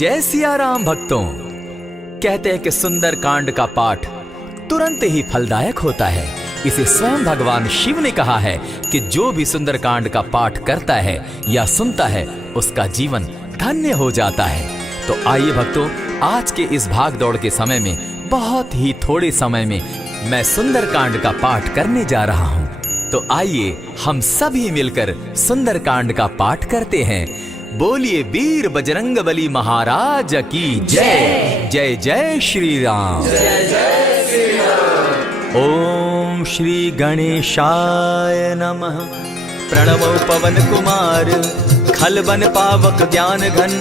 जय सिया राम भक्तों। कहते हैं कि सुंदर कांड का पाठ तुरंत ही फलदायक होता है। इसे स्वयं भगवान शिव ने कहा है कि जो भी सुंदर कांड का पाठ करता है या सुनता है उसका जीवन धन्य हो जाता है। तो आइए भक्तों, आज के इस भाग दौड़ के समय में बहुत ही थोड़े समय में मैं सुंदर कांड का पाठ करने जा रहा हूँ। तो आइए हम सभी मिलकर सुंदर कांड का पाठ करते हैं। बोलिए वीर बजरंगबली महाराज की जय। जय जय श्री राम। जय जय श्री राम। ओम श्री गणेशाय नमः। प्रणवो पवन कुमार खल बन पावक ज्ञान घन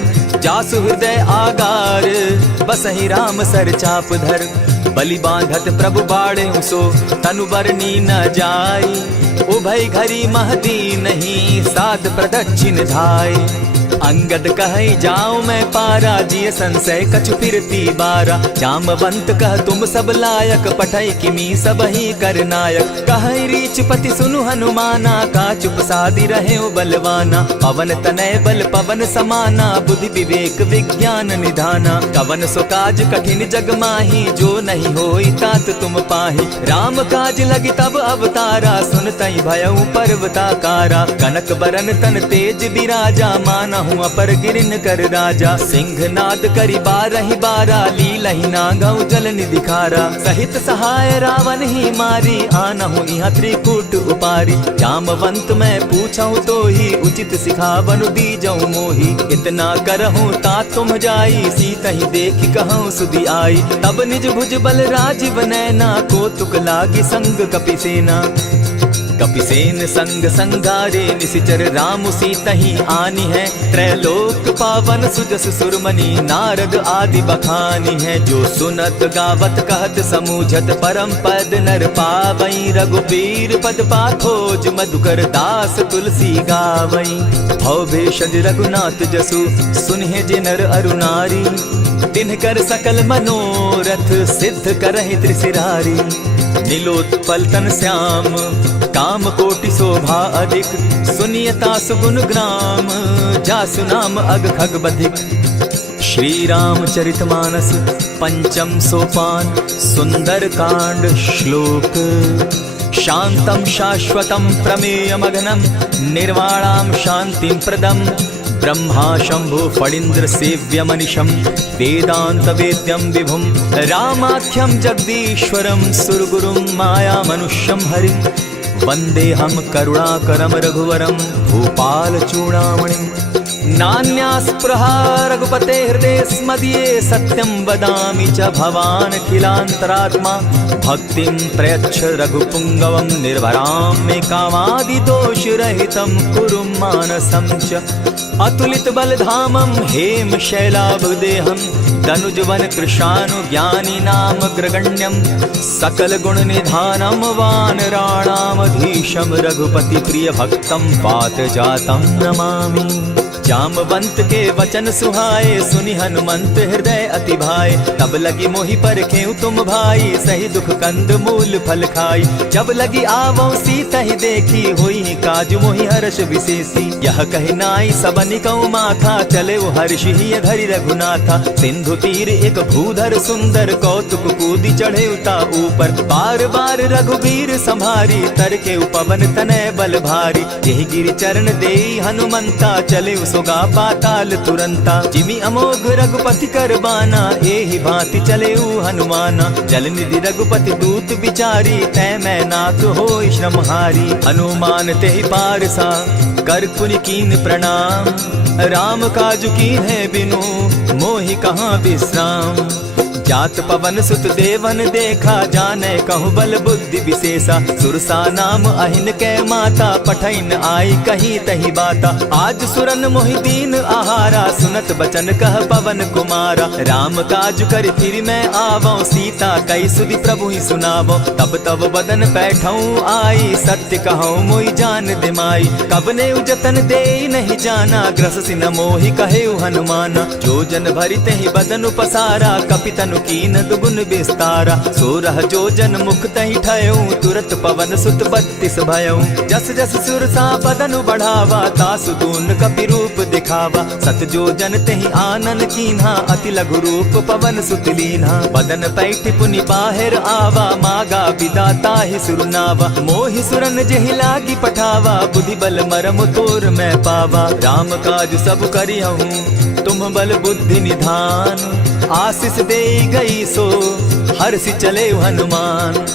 जासु हृदय आगार बसहि राम सर चाप धर बलि बांधत प्रभु बाढ़े सो तनु बरनी न जाई उभय घरी महदी नहीं साध प्रदक्षिण धाय अंगद कहे जाओ मैं पारा जिय संशय कछु फिरती बारा जामवंत कह तुम सब लायक पठै किमी सब ही कर नायक कहे रीच पति सुनु हनुमाना का चुप सादी रहे बलवाना पवन तनय बल पवन समाना बुद्धि विवेक विज्ञान निधाना कवन सो काज कठिन जग माही जो नहीं होई तात तुम पाही राम काज लगी तब अवतारा सुनतई भयउ पर्वताकारा कनक बरन तन तेज बिराजा माना अपर गिरिन कर राजा सिंह नाद करी बारहि बारा लीलहि नागौ जल निधिखारा सहित सहाय रावण ही मारी आनहु इहाँ त्रिकूट उपारी जामवंत मैं पूछऊं तो ही उचित सिखावनु दीजऊ मोही इतना करहूं ता तुम जाई सीतहि देखि कहूं सुधि आई तब निज भुज बल राजीव नैना को तुक लागी संग कपिसेना कपिसेन संग संगारे निशिचर राम सीतहि आनी है त्रैलोक पावन सुजस सुरमणि नारद आदि बखानी है जो सुनत गावत कहत समूझत परम पद नर पावई रघुबीर पद पाखोज मधुकर दास तुलसी गावई भव भेषज रघुनाथ जसु सुनहि जे नर अरु नारी तिनकर सकल मनोरथ सिद्ध करहि त्रिशिरारी नीलोत्पल तन श्याम काम कोटि शोभा अधिक सुनियता सुगुण ग्राम जासु नाम अग खग बधिक। श्री रामचरितमानस पंचम सोपान सुंदर कांड श्लोक शांतम शाश्वतम प्रमेयमघनम निर्वाणाम शांतिं प्रदम ब्रह्मा शंभु फणीन्द्र सेव्य मनिशम वेदांत वेद्यम विभुम रामाख्यम जगदीश्वरम सुरगुरुम माया मनुष्यम हरिम वंदे हम करुणाकरम रघुवरम भूपाल चूड़ामणिम नान्यास्पृहा रघुपते हृदय स्मदीये सत्यं वदामि च भवान् खिलान्तरात्मा भक्तिं प्रयच्छ रघुपुंगवं निर्भरां मे कामादिदोषरहितं कुरु मानसं च अतुलित बलधामं हेम शैलाभदेहं तनुजवन कृशानु ज्ञानी नाम ग्रगण्यं सकल गुण निधानं वानराणामधीशं रघुपति प्रिय भक्तं पात जातं नमामि। जामवंत के वचन सुहाए सुनि हनुमंत हृदय अति भाए तब लगी मोहि परखेउ तुम भाई सही दुख कंद मूल फल खाई जब लगी आवो सीतहि देखी होई काज मोहि हर्ष विशेषी यह कहि नाई सबनि कौ माथा चले हर्ष ही धरि रघुनाथा सिंधु तीर एक भूधर सुंदर कौतुक कूदी चढ़े उता ऊपर बार बार रघुबीर संभारी तर के पवन तनय बल भारी यही गिरि चरण देई हनुमंता चले सोगा पाताल तुरंता जिमि अमोघ रघुपति कर बाना एहि भांति चले हनुमाना जल निधि रघुपति दूत बिचारी तै मैं नाथ होई श्रमहारी हनुमान तेहि पारसा कर पुनि कीन प्रणाम राम काजु कीन है बिनु मोहि कहाँ विश्राम जात पवन सुत देवन देखा जाने कहु बल बुद्धि विशेषा सुरसा नाम अहिन कै माता पठैन आई कही तही बाता आज सुरन मोहि दीन आहारा सुनत बचन कह पवन कुमारा राम काज कर फिर मैं आवो सीता कई सुधि प्रभु ही सुनावो तब तब बदन बैठऊं आई सत्य कहूँ मोहि जान दिमाई कबने उजतन दे नहीं जाना ग्रस सिन मोहि कहे हनुमाना जो जन भरित ही बदन पसारा कपितनु कीन दुगुन विस्तारा सोरह जो जन मुख तहि ठयऊं तुरत पवन सुत 32 भयऊं जस जस सुरसा बदनु बढ़ावा तासु दून कपि रूप दिखावा देखावा। सत जो जन तेहि आनन कीन्हा, अति लघु रूप पवन सुत लीन्हा। बदन पैठ पुनि बाहिर आवा, मागा विदाता ही सुरनावा। मोहि सुरन जेहि लागी पठावा, बुद्धि बल मरम तोर मैं पावा। राम काज सब करिहूँ तुम बल बुद्धि निधान। आशीष दे गई सो हर्षि चले हनुमान।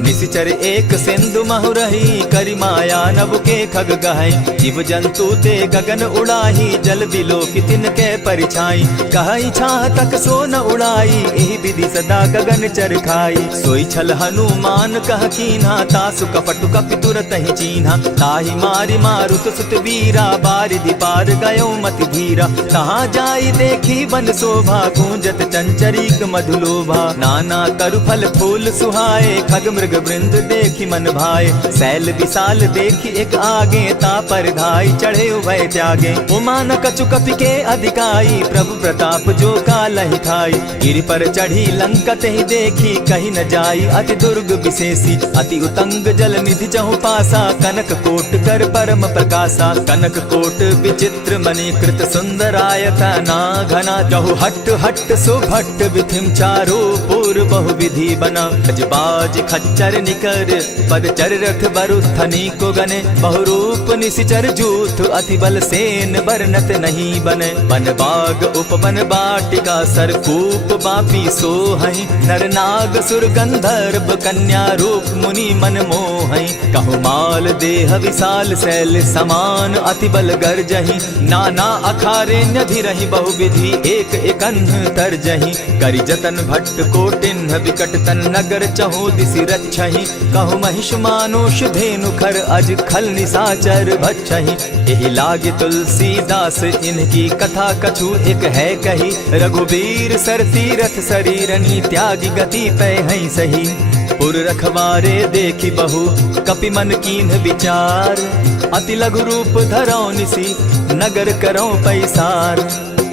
निशिचर एक सिंधु महु रही, करि माया नभ के खग गहई। जीव जंतु ते गगन उड़ाही, जल बिलो की तिनके परिछाई। कहई छाह तक सो न उड़ाई, एहि विधि सदा गगन चर खाई। सोई छल हनुमान कह कीन्हा, तासु कपटु कपि तुरत ही चीन्हा। ताहि मारि मारुत सुत वीरा, बारिधि पार गयो मति धीरा। तहाँ जाई देखी वन शोभा, गूंजत चंचरीक मधुलोभा। नाना तरु फल फूल सुहाए, खग मृग वृंद देखी मन भाए। सैल विशाल देखी एक आगे, ता पर धाई चढ़े उभय त्यागे। उमान कछु कपि के अधिकाई, प्रभु प्रताप जो कालहि खाई। गिरि पर चढ़ी लंका तेहि देखी, कहीं न जाई अति दुर्ग विशेषी। अति उतंग जल निधि जहु पासा, कनक कोट कर परम प्रकाशा। कनक कोट विचित्र मणि कृत सुंदरायत ना घना। जहु हट हट सुभट विधिम चारो पूर्व बहु विधि बना। गजबाज खच्चर निकर पदचर रथ बरुथनी को गने। बहुरूप निशिचर जूथ अति बल सेन बरनत नहीं बने। वन बाग उपवन बाटिका सरकूप बापी सोहई। नर नाग सुर गंधर्व कन्या रूप मुनि मन मोहई। कहु माल देह विशाल शैल समान, अति बल गर्जही। नाना अखारे न्यधिरहि बहुविधि, एक एकन्ह तरजही। करि जतन भट्ट कोटिन्ह विकट तन नगर, चहु दिसि रक्षहि। कहु महिष मानुष धेनु खर, अज खल निशाचर भक्षहि। एहि लागे तुलसीदास इनकी कथा, कछु एक है कही। रघुबीर सर तीरथ शरीरनी, त्यागी गति पै हई सही। पुर रखवारे देखी बहु, कपि मन कीन्ह विचार। अति लघु रूप धरौ निसी, नगर करौ पैसार।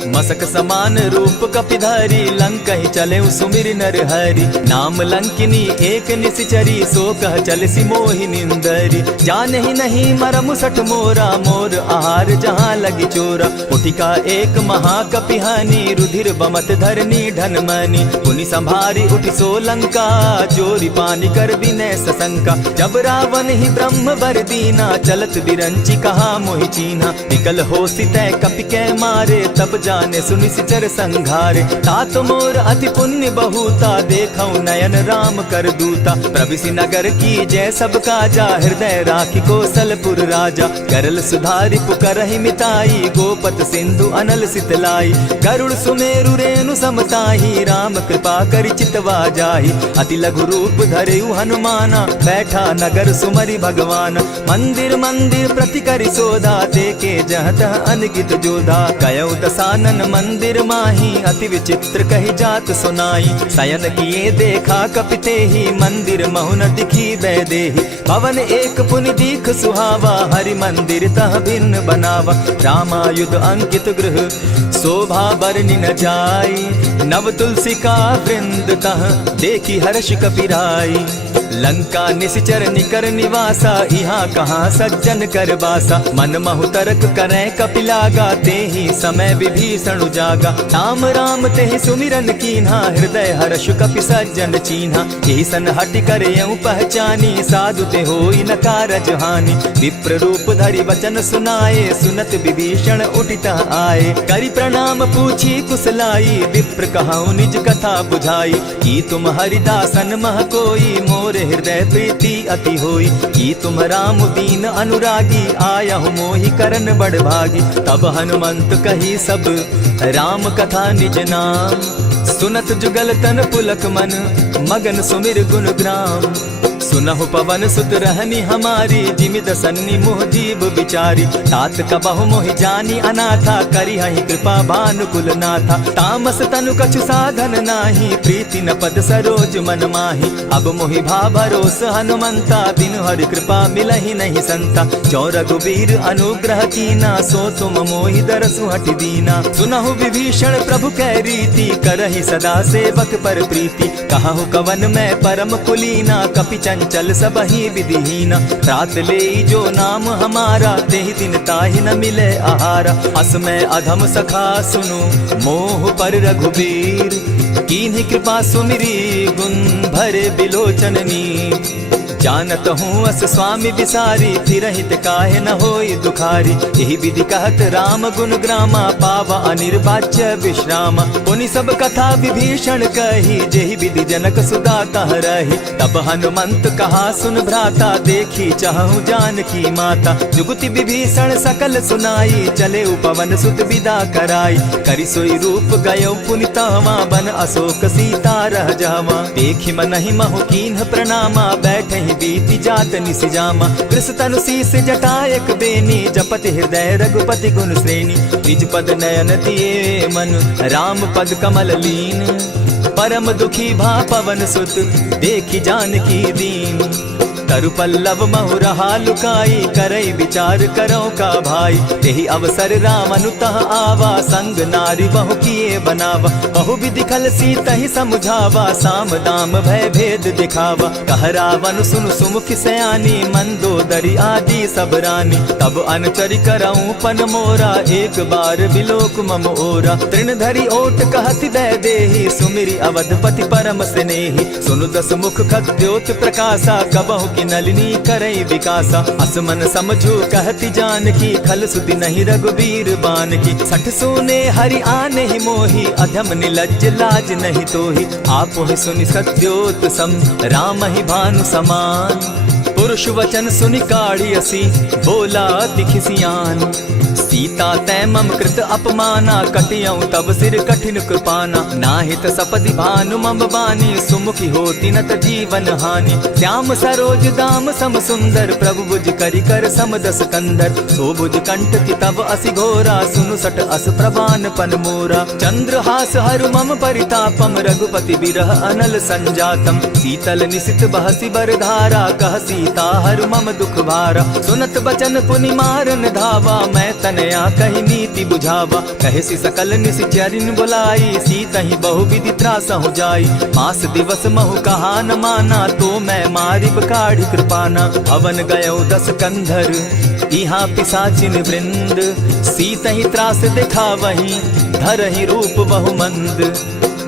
मसक समान रूप कपिधारी, लंकहि चले सुमिर नर हरि। नाम लंकिनी एक निशिचरी, सो कह चल सी मोहि निंदरी। जानहि नहीं मरम सठ मोरा, मोर आहार जहाँ लगी चोरा। उठिका एक महाकपिहानी, रुधिर बमत धरनी ढन मनी। पुनि संभारी उठि सो लंका, चोरी पानी कर विनय सशंका। जब रावण ही ब्रह्म बर दीना, चलत बिरंची कहा मोहि चीन्हा। निकल होसी तै कपि कै मारे, तब जाने सुनि सिचर संघारे। तात मोर अति पुण्य बहुता, देखौ नयन राम कर दूता। प्रविशि नगर की जय सब काजा, हृदय राखी कौशलपुर राजा। करल सुधारि पुकरहि मिताई, गोपत सिंधु अनल सितलाई। गरुड़ सुमेरु रेणु समताही, राम कृपा करि चितवा जाहि। अति लघु रूप धरेउ हनुमाना, बैठा नगर सुमरि भगवान। मंदिर मंदिर प्रति करि सोधा, देखे जह तह अनगित जोधा। कयौ दसानन मंदिर माही, अति विचित्र कही जात सुनाई। शयन किए देखा कपिते ही, मंदिर महु न दिखी वैदेही। भवन एक पुनि दीख सुहावा, हरि मंदिर तह भिन्न बनावा। रामायुध अंकित गृह शोभा बरनि न जाई। नव तुलसी का वृंद तह देखी हर्ष कपिराई। लंका निशिचर निकर निवासा, यहाँ कहाँ सज्जन कर बासा। मन महु तर्क करै कपिलागा, तेहि समय विभीषण जागा। राम राम तेहि सुमिरन कीन्हा, हृदय हर्ष कपि सज्जन चीन्हा। एहि सन हटि करयउ पहचानी, साधु ते होई न कारज हानि। विप्र रूप धरि वचन सुनाए, सुनत विभीषण उठित आए। करि प्रणाम पूछी कुशलाई, विप्र कहौ निज कथा बुझाई। की तुम हरिदासन मह कोई, मोर हृदय प्रीति अति होई। की तुम राम दीन अनुरागी, आयहु मोहि करन बड़ भागी। तब हनुमंत कही सब राम कथा निज नाम, सुनत जुगल तन पुलक मन, मगन सुमिर गुण ग्राम। सुनहु पवन सुत रहनी हमारी, जिमित सन्नि मोह जीव विचारी। तात कबहु मोहि जानी अनाथा, करी हहि कृपा भानुकुल नाथा। तामस तनु कछु साधन नाही, प्रीति न पद सरोज मन माही। अब मोहि भा भरोस हनुमंता, बिनु हरि कृपा मिलहि नहीं संता। जो रघुबीर अनुग्रह कीना, सो तुम मोहि दरसु हटि दीना। सुनहु विभीषण प्रभु कै रीति, करहि सदा सेवक पर प्रीति। कहु कवन मैं परम कुलीना, कपि चंचल सबहि विधिहीना। रात ले जो नाम हमारा, तेहि दिन ताहि न मिले आहारा। अस में अधम सखा सुनु, मोह पर रघुबीर। कीन्ही कृपा सुमिरी, गुण भरे बिलोचन नीर। जानत हूँ अस स्वामी विसारी, फिरहित काहे न होई दुखारी। यही विधि कहत राम गुण ग्रामा, पावा अनिर्वाच्य विश्रामा। पुनि सब कथा विभीषण कही, जेहि विधि जनक सुदा तह रही। तब हनुमंत कहा सुन भ्राता, देखी चाहूँ जानकी माता। जुगति विभीषण सकल सुनाई, चले पवन सुत विदा कराई। करि सोई रूप गयो पुनि तहवा, बन अशोक सीता रह जावा। देखी मनहि महु कीन्ह प्रणामा, बैठे बीती जात निसिजामा। कृष तनु शीस जटा एक बेनी, जपति हृदय रघुपति गुण श्रेणी। निज पद नयन दिए मन, राम पद कमल लीन। परम दुखी भा पवन सुत, देखी जानकी दीन। तरु पल्लव महु रहा लुकाई, करई विचार करो का भाई। तेहि अवसर राम अनुतः आवा, संग नारी बहु किए बनावा। बहु विधि खल सीतहि समुझावा, साम दाम भय भेद दिखावा। कह रावण सुन सुमुख सयानी, मंदोदरी आदि सब रानी। तब अनुचरि करऊं पन मोरा, एक बार बिलोक मम ओरा। तृण धरि ओट कहति दय देहि, सुमिरि अवधपति परम स्नेही। सुनु दस मुख खद्योत प्रकाशा, कबहु की नलिनी करई विकासा। असमन समझो कहती जानकी, खल सुधि नहीं रघुबीर बान की। सठ सोने हरि आने ही मोही, अधम निलज्ज लाज नहीं तोही। आप ही सुनि सत्योत सम, राम ही भानु समान। पुरुष वचन सुनि काढ़ी असी, बोला अति खिसियान। सीता तै मम कृत अपमाना, कटियऊं तब सिर कठिन कृपाना। नाहित सपदि भानु मम बानी, सुमुखी होती न त जीवन हानि। श्याम सरोज दाम सम सुंदर, प्रभु भुज करि कर सम दस कंधर। सो भुज कंठ की तब असि घोरा, सुनु सट अस प्रवान पन मोरा। चंद्रहास हरु मम परितापम, रघुपति बिरह अनल संजातम। शीतल निशित बहसी बरधारा, कह सीता हरु मम दुख भारा। सुनत बचन पुनि मारन धावा, मैं तनया कही नीति बुझावा। कहे सी सकल निशिचरिन बुलाई, सीतहि बहु विधि त्रास हो जाई। मास दिवस महु कहा न माना, तो मैं मारिब काढ़ी कृपाना। भवन गयो दस कंधर, इहाँ पिशाचिन वृंद। सीतहि त्रास देखा वहीं, धरहि रूप बहु मंद।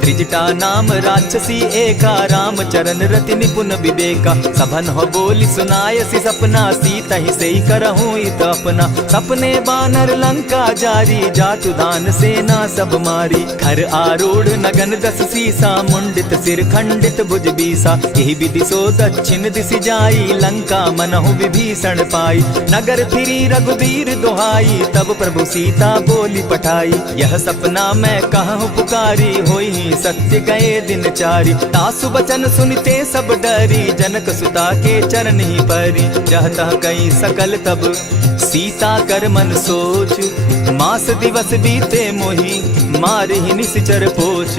त्रिजटा नाम राक्षसी एका, राम चरण रति निपुण विवेका। सभन हो बोली सुनायसी सपना, सीतहि सेई करहूँ इत अपना। सपने बानर लंका जारी, जातु दान सेना सब मारी। खर आरूढ़ नगन दस सीसा, मुंडित सिर खंडित भुज बीसा। यही विधि सो दक्षिण दिशि जाई, लंका मनहु विभीषण पाई। नगर फिरी रघुबीर दुहाई, तब प्रभु सीता बोली पठाई। यह सपना मैं कहूँ पुकारी, होई सत्य गए दिन चारी। तासु बचन सुनते सब डरी, जनक सुता के चरण ही परी। रहता कई सकल तब, सीता कर मन सोच। मास दिवस बीते मोही, मारहि निशिचर पोच।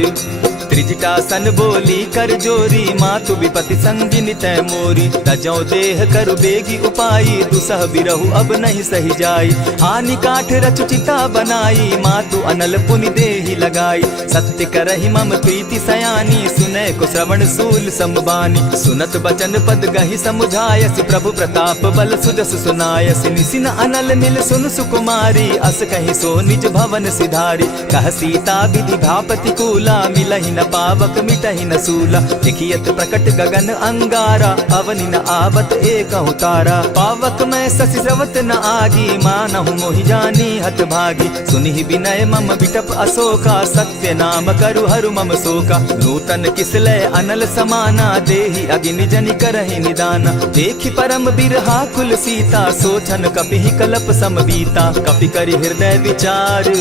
त्रिजटा सन बोली कर जोरी, मातु विपति संगिनी तै मोरी। तजौ देह करु बेगी उपाई, दुसह बिरहु अब नहीं सही जाई। हानि काठ रचु चिता बनाई, मातु अनल पुनि देहि लगाई। सत्य करहि मम प्रीति सयानी, सुनै को श्रवण सूल समबानी। सुनत बचन पद गहि समुझायसि, प्रभु प्रताप बल सुजस सुनायसि। निसिन अनल नील सुन सुकुमारी, अस कहि सो निज भवन सिधारी। कह सीता विधि भापति कूला, मिलहि न पावक मिटहि न सूला। देखियत प्रकट गगन अंगारा, अवनि न आवत एक तारा। पावक मैं शशि स्रवत न आगी, मानहु मोहि जानी हत भागी। सुनिहि विनय मम बिटप अशोका, सत्य नाम करु हरु मम शोका। नूतन किसलय अनल समाना, देहि अगिनि जनि करहि निदाना। देखि परम बिरहा कुल सीता, सोचन कपिहि कलप सम बीता। कपि करि हृदय विचार,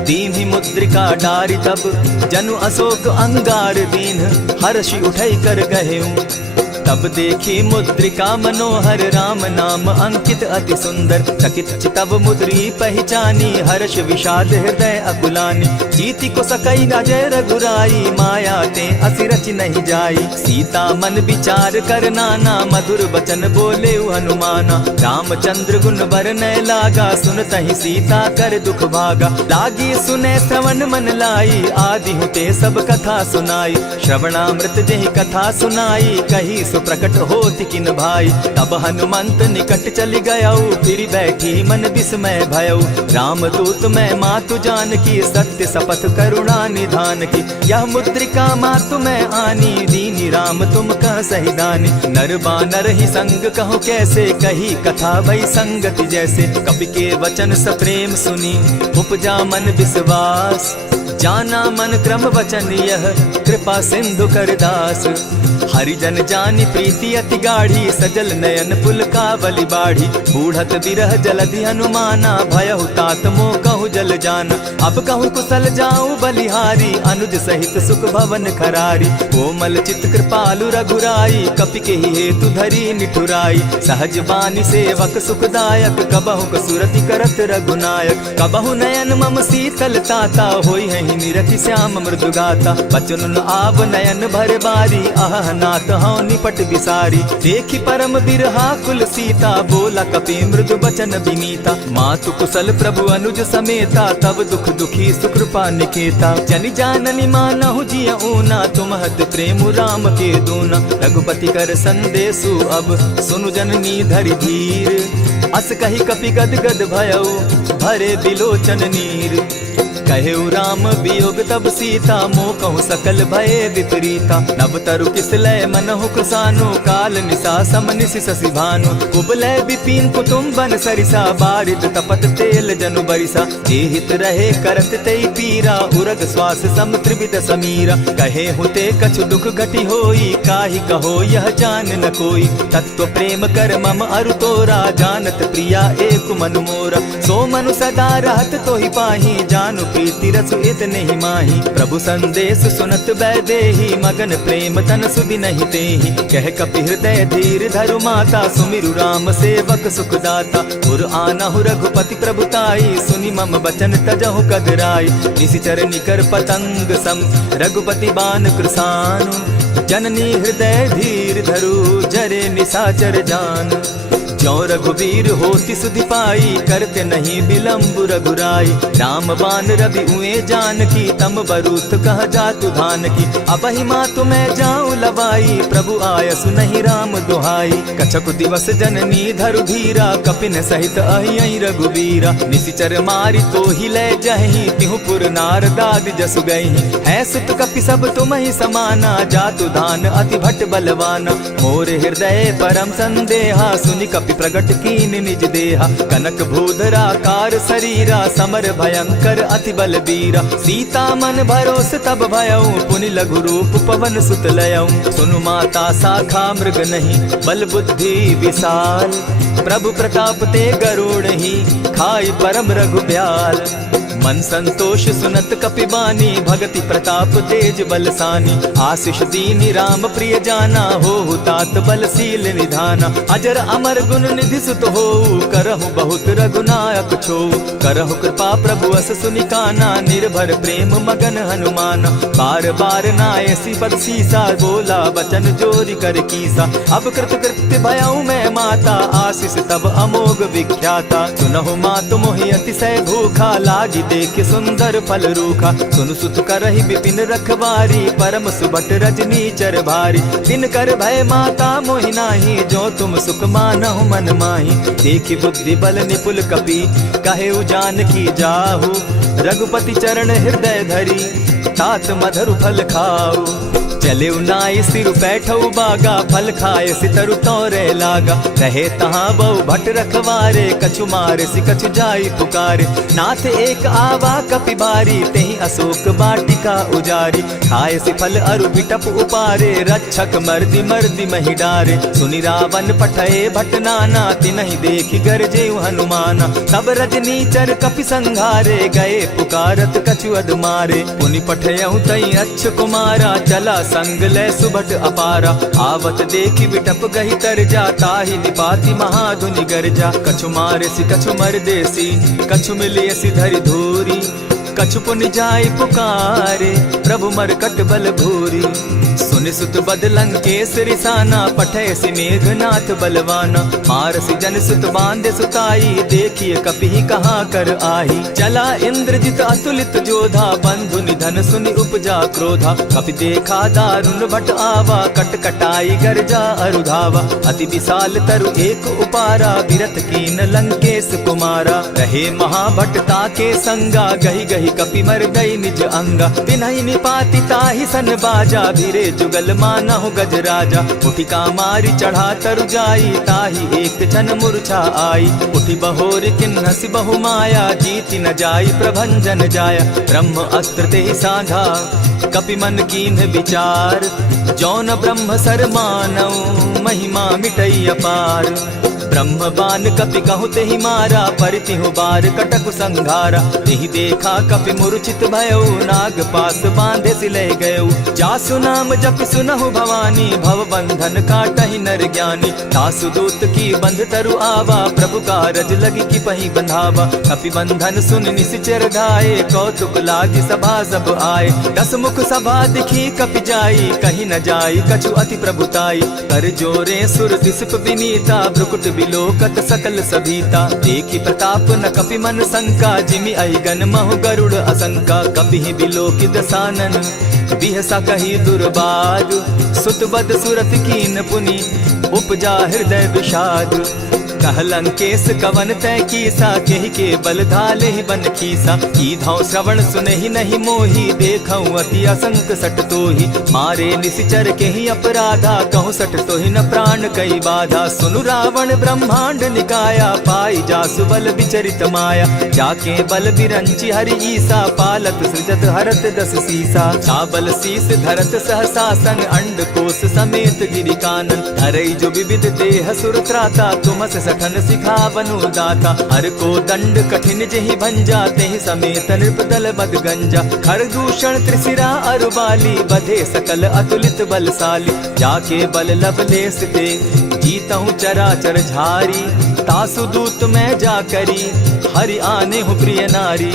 दीन्हि मुद्रिका डारि। तब जनु अशोक अंगार दीन, हर्षि उठई कर गहेऊं। तब देखी मुद्रिका मनोहर, राम नाम अंकित अति सुंदर। चकित चितव मुद्री पहचानी, हर्ष विषाद हृदय अकुलानी। जीति को सकई अजय रघुराई, माया ते असि रचि नहीं जाई। सीता मन विचार कर नाना, मधुर बचन बोले हनुमाना। रामचंद्र गुण बरनय लागा, सुनतहि सीता कर दुख भागा। लागी सुने श्रवण मन लाई, आदि हुते सब कथा सुनाई। श्रवणामृत जेहि कथा सुनाई, कही सो प्रकट होति किन भाई। तब हनुमंत निकट चली गयऊ, फिर बैठी मन विस्मय भयऊ। राम दूत मैं मातु जान की, सत्य शपथ करुणा निधान की। यह मुद्रिका मातु मैं आनी, दीनी राम तुम कह सही दानी। नर बानर ही संग कहो कैसे, कही कथा भई संगति जैसे। कपि के वचन सप्रेम सुनी, उपजा मन विश्वास। जाना मन क्रम वचन यह, कृपा सिंधु कर दास। हरिजन जानी प्रीति अति गाढ़ी, सजल नयन पुलकावली बाढ़ी। बूढ़त बिरह जलधि हनुमाना, भयहु तात मोह कहु जल जाना। अब कहु कुशल जाऊं बलिहारी, अनुज सहित सुख भवन खरारी। कोमल चित कृपालु रघुराई, कपि के ही हेतु धरी निठुराई। सहज बानी सेवक सुखदायक, कबहु कसुरति करत रघुनायक। कबहु नयन मम शीतल ताता, होई है निरखि श्याम मृदु गाता। बचन आव नयन भर बारी, आह नाथ हौ निपट बिसारी। देखी परम बिरहा कुल सीता, बोला कपि मृदु बचन विनीता। मातु कुशल प्रभु अनुज समेता, तब दुख दुखी सुकृपा निकेता। जनि जाननी मानहु जिय ऊना, तुम हत प्रेम राम के दूना। रघुपति कर संदेशु अब, सुनु जननी धरि धीर। अस कही कपि गद गद भयऊ, भरे बिलोचन नीर। कहेउ राम वियोग तब सीता, मोह कहूँ सकल भये विपरीता। नव तरु किसलय मनहु कृसानु, काल निशा सम निशि शशि भानु। कुबलय विपिन कुटुम्बन सरिसा, बारिद तपत तेल जनु बरिसा। जे हित रहे करत तेई पीरा, उरग श्वास सम त्रिविध समीरा। कहे हुते कछु दुख घटी होई, काहि कहो यह जान न कोई। तत्व प्रेम कर मम अरु तोरा, जानत प्रिया एक मनु मोरा। सो मनु सदा रहत तोहि पाही, जानु प्रीति रसु इतने ही माही। प्रभु संदेश सुनत बैदेही, मगन प्रेम तन सुधि नहीं तेहि। कह कपि हृदय धीर धरु माता, सुमिरु राम सेवक सुखदाता। उर आनहु रघुपति प्रभुताई, सुनि मम बचन तजहु कदराई। निशिचर निकर पतंग सम, रघुपति बान कृसानु। जननी हृदय धीर धरु, जरे निशाचर जान। ज्यों रघुवीर होति सुधि पाई, करते नहीं विलम्ब रघुराई। राम बान रवि उए जानकी, तम बरूत कह जातु धान की। अबहि मातु मैं जाऊं लवाई, प्रभु आयसु नहीं राम दुहाई। कछक दिवस जननी धरु धीरा, कपिन सहित अहि रघुवीरा। निशिचर मारि तो ही ले जहि, तिहु पुर नार दाद जसु गहि। है सुत कपि सब तुम ही समाना, जातु धान अति भट बलवाना। मोर हृदय परम संदेहा, सुनि कपि प्रगट कीन निज देहा। कनक भूधराकार शरीरा, समर भयंकर अति बलबीरा। सीता मन भरोस तब भयऊ, पुनि लघु रूप पवन सुत लयऊ। सुनु माता शाखा मृग नहीं, बल बुद्धि विशाल। प्रभु प्रताप ते गरुड़ ही, खाई परम रघुब्याल। मन संतोष सुनत कपिबानी, भगति प्रताप तेज बलसानी। आशीष दीनी राम प्रिय जाना, हो तात बलशील निधाना। अजर अमर गुण निधि सुत हो, करहु बहुत रघुनायक छो। करहु कृपा प्रभु अस सुनिकाना, निर्भर प्रेम मगन हनुमाना। बार बार नायसी पद सीसा, बोला बचन जोरी कर कीसा। अब कृत कृत्य भयऊ मैं माता, आशीष तब अमोघ विख्याता। सुनहु मातु मोहि अतिशय भूखा, लागी देख सुंदर फल रूखा। सुनु सुत करहि विपिन रखवारी, परम सुबट रजनी चर भारी। दिन कर भय माता मोहि नाही, जो तुम सुख मानहु मन माही। देखि बुद्धि बल निपुल कपि, कहेउ जानकी जाहु। रघुपति चरण हृदय धरी, तात मधुर फल खाऊ। चले नाई सिर बैठऊ बागा, फल खाए सितरु तोरे लागा। रहे तहाँ बहु भट रखवारे, कछु मारे सि कछु जाई पुकारे। नाथ एक आवा कपि बारी, तेहि अशोक बाटिका उजारी। खाए सि फल अरु बिटप उपारे, रक्षक मर्दि मर्दि महि डारे। सुनि रावण पठये भट नाना, तिनहि देखि गरजे हनुमाना। सब रजनीचर कपि संघारे, गए पुकारत कछु अधमारे। पुनि पठयहु तई अच्छ कुमारा, चला संग ले सुभट अपारा। आवत देखि बिटप गहि तर जा, ताहि निपाति महाधुनि गर्जा। कछु मारे सि कछु मर देसी, कछु मिलिय सि धरि धूरी। कछु पुनि जाय पुकारे, प्रभु मरकट बल भूरी। सुनि सुत बद लंकेश रिसाना, पठै सि मेघनाथ बलवाना। मारसि जन सुत बांधे सुताई, देखिए कपि कहाँ कर आही। चला इंद्रजित अतुलित जोधा, बंधु निधन सुनि उपजा क्रोधा। कपि देखा दारुण भट आवा, कट कटाई गर्जा अरुधावा। अति विशाल तरु एक उपारा, बिरथ कीन लंकेश कुमारा। रहे महाभट ताके संगा, गही गही कपि मर गई निज अंगा। तिन्हि निपाति ताहि सन बाजा, धीरे जुगल मानहु गज राजा। उठि कामारी चढ़ा तरु जाई, ताहि एक क्षण मूर्छा आई। उठि बहोर किन्हसि बहु माया, जीति न जाई प्रभंजन जाया। ब्रह्म अस्त्र तेहि साधा, कपि मन कीन्ह विचार। जौन ब्रह्म सर मानौ, महिमा मिटई अपार। ब्रह्म बान कपि कहु तेहि मारा, परितिहु बार कटकु संघारा। तेहि देखा कपि मूर्छित भयउ, नाग पास बांधे सिलह गयउ। जासु नाम जपि सुनहु भवानी, भव बंधन काटहि नर ज्ञानी। तासु दूत की बंध तरु आवा, प्रभु कारज लगी कि पहि बंधावा। कपि बंधन सुन निसिचर धाये, कौतुक लागी सभा सब आए। दस मुख सभा दिखी कपि जाई, कहीं न जाई कछु अति प्रभुताई। कर जोरे सुर दिसप विनीता, भ्रुकुट बिलोकत सकल सभीता। देखी प्रताप न कपि मन शंका, जिमि अहिगन महु गरुड़ असंका। कपि बिलोकि दसानन, बिहसा कही दुर्बाद। सुत बद सुरत कीन पुनि, उपजा हृदय विषाद। कह लंकेश कवन तय कीसा, केहि के बल धाले ही बन खीसा। कीधौ श्रवण सुनहि नहीं मोही, देखऊं अति असंक सट तोही। मारे निसिचर केहि अपराधा, कहूँ सट तोहि न प्राण कई बाधा। सुनु रावण ब्रह्मांड निकाया, पाई जासु बल विचरित माया। जाके बल बिरंची हरि ईसा, पालत सृजत हरत दस सीसा। चावल शीस धरत सहसासन, अंड कोश समेत गिरि कानन। धरई जो विविध देह सुर त्राता, तुमस सठन सिखावनु दाता। हर को दंड कठिन जेहि भंजा, तेहि समेत नृपदल बद गंजा। खरदूषण त्रिशिरा अरुबाली, बधे सकल अतुलित बलशाली। जाके बल लवलेस ते, जीतहु चराचर झारी। तासु दूत मैं जा करी, हरि आने हूँ प्रिय नारी।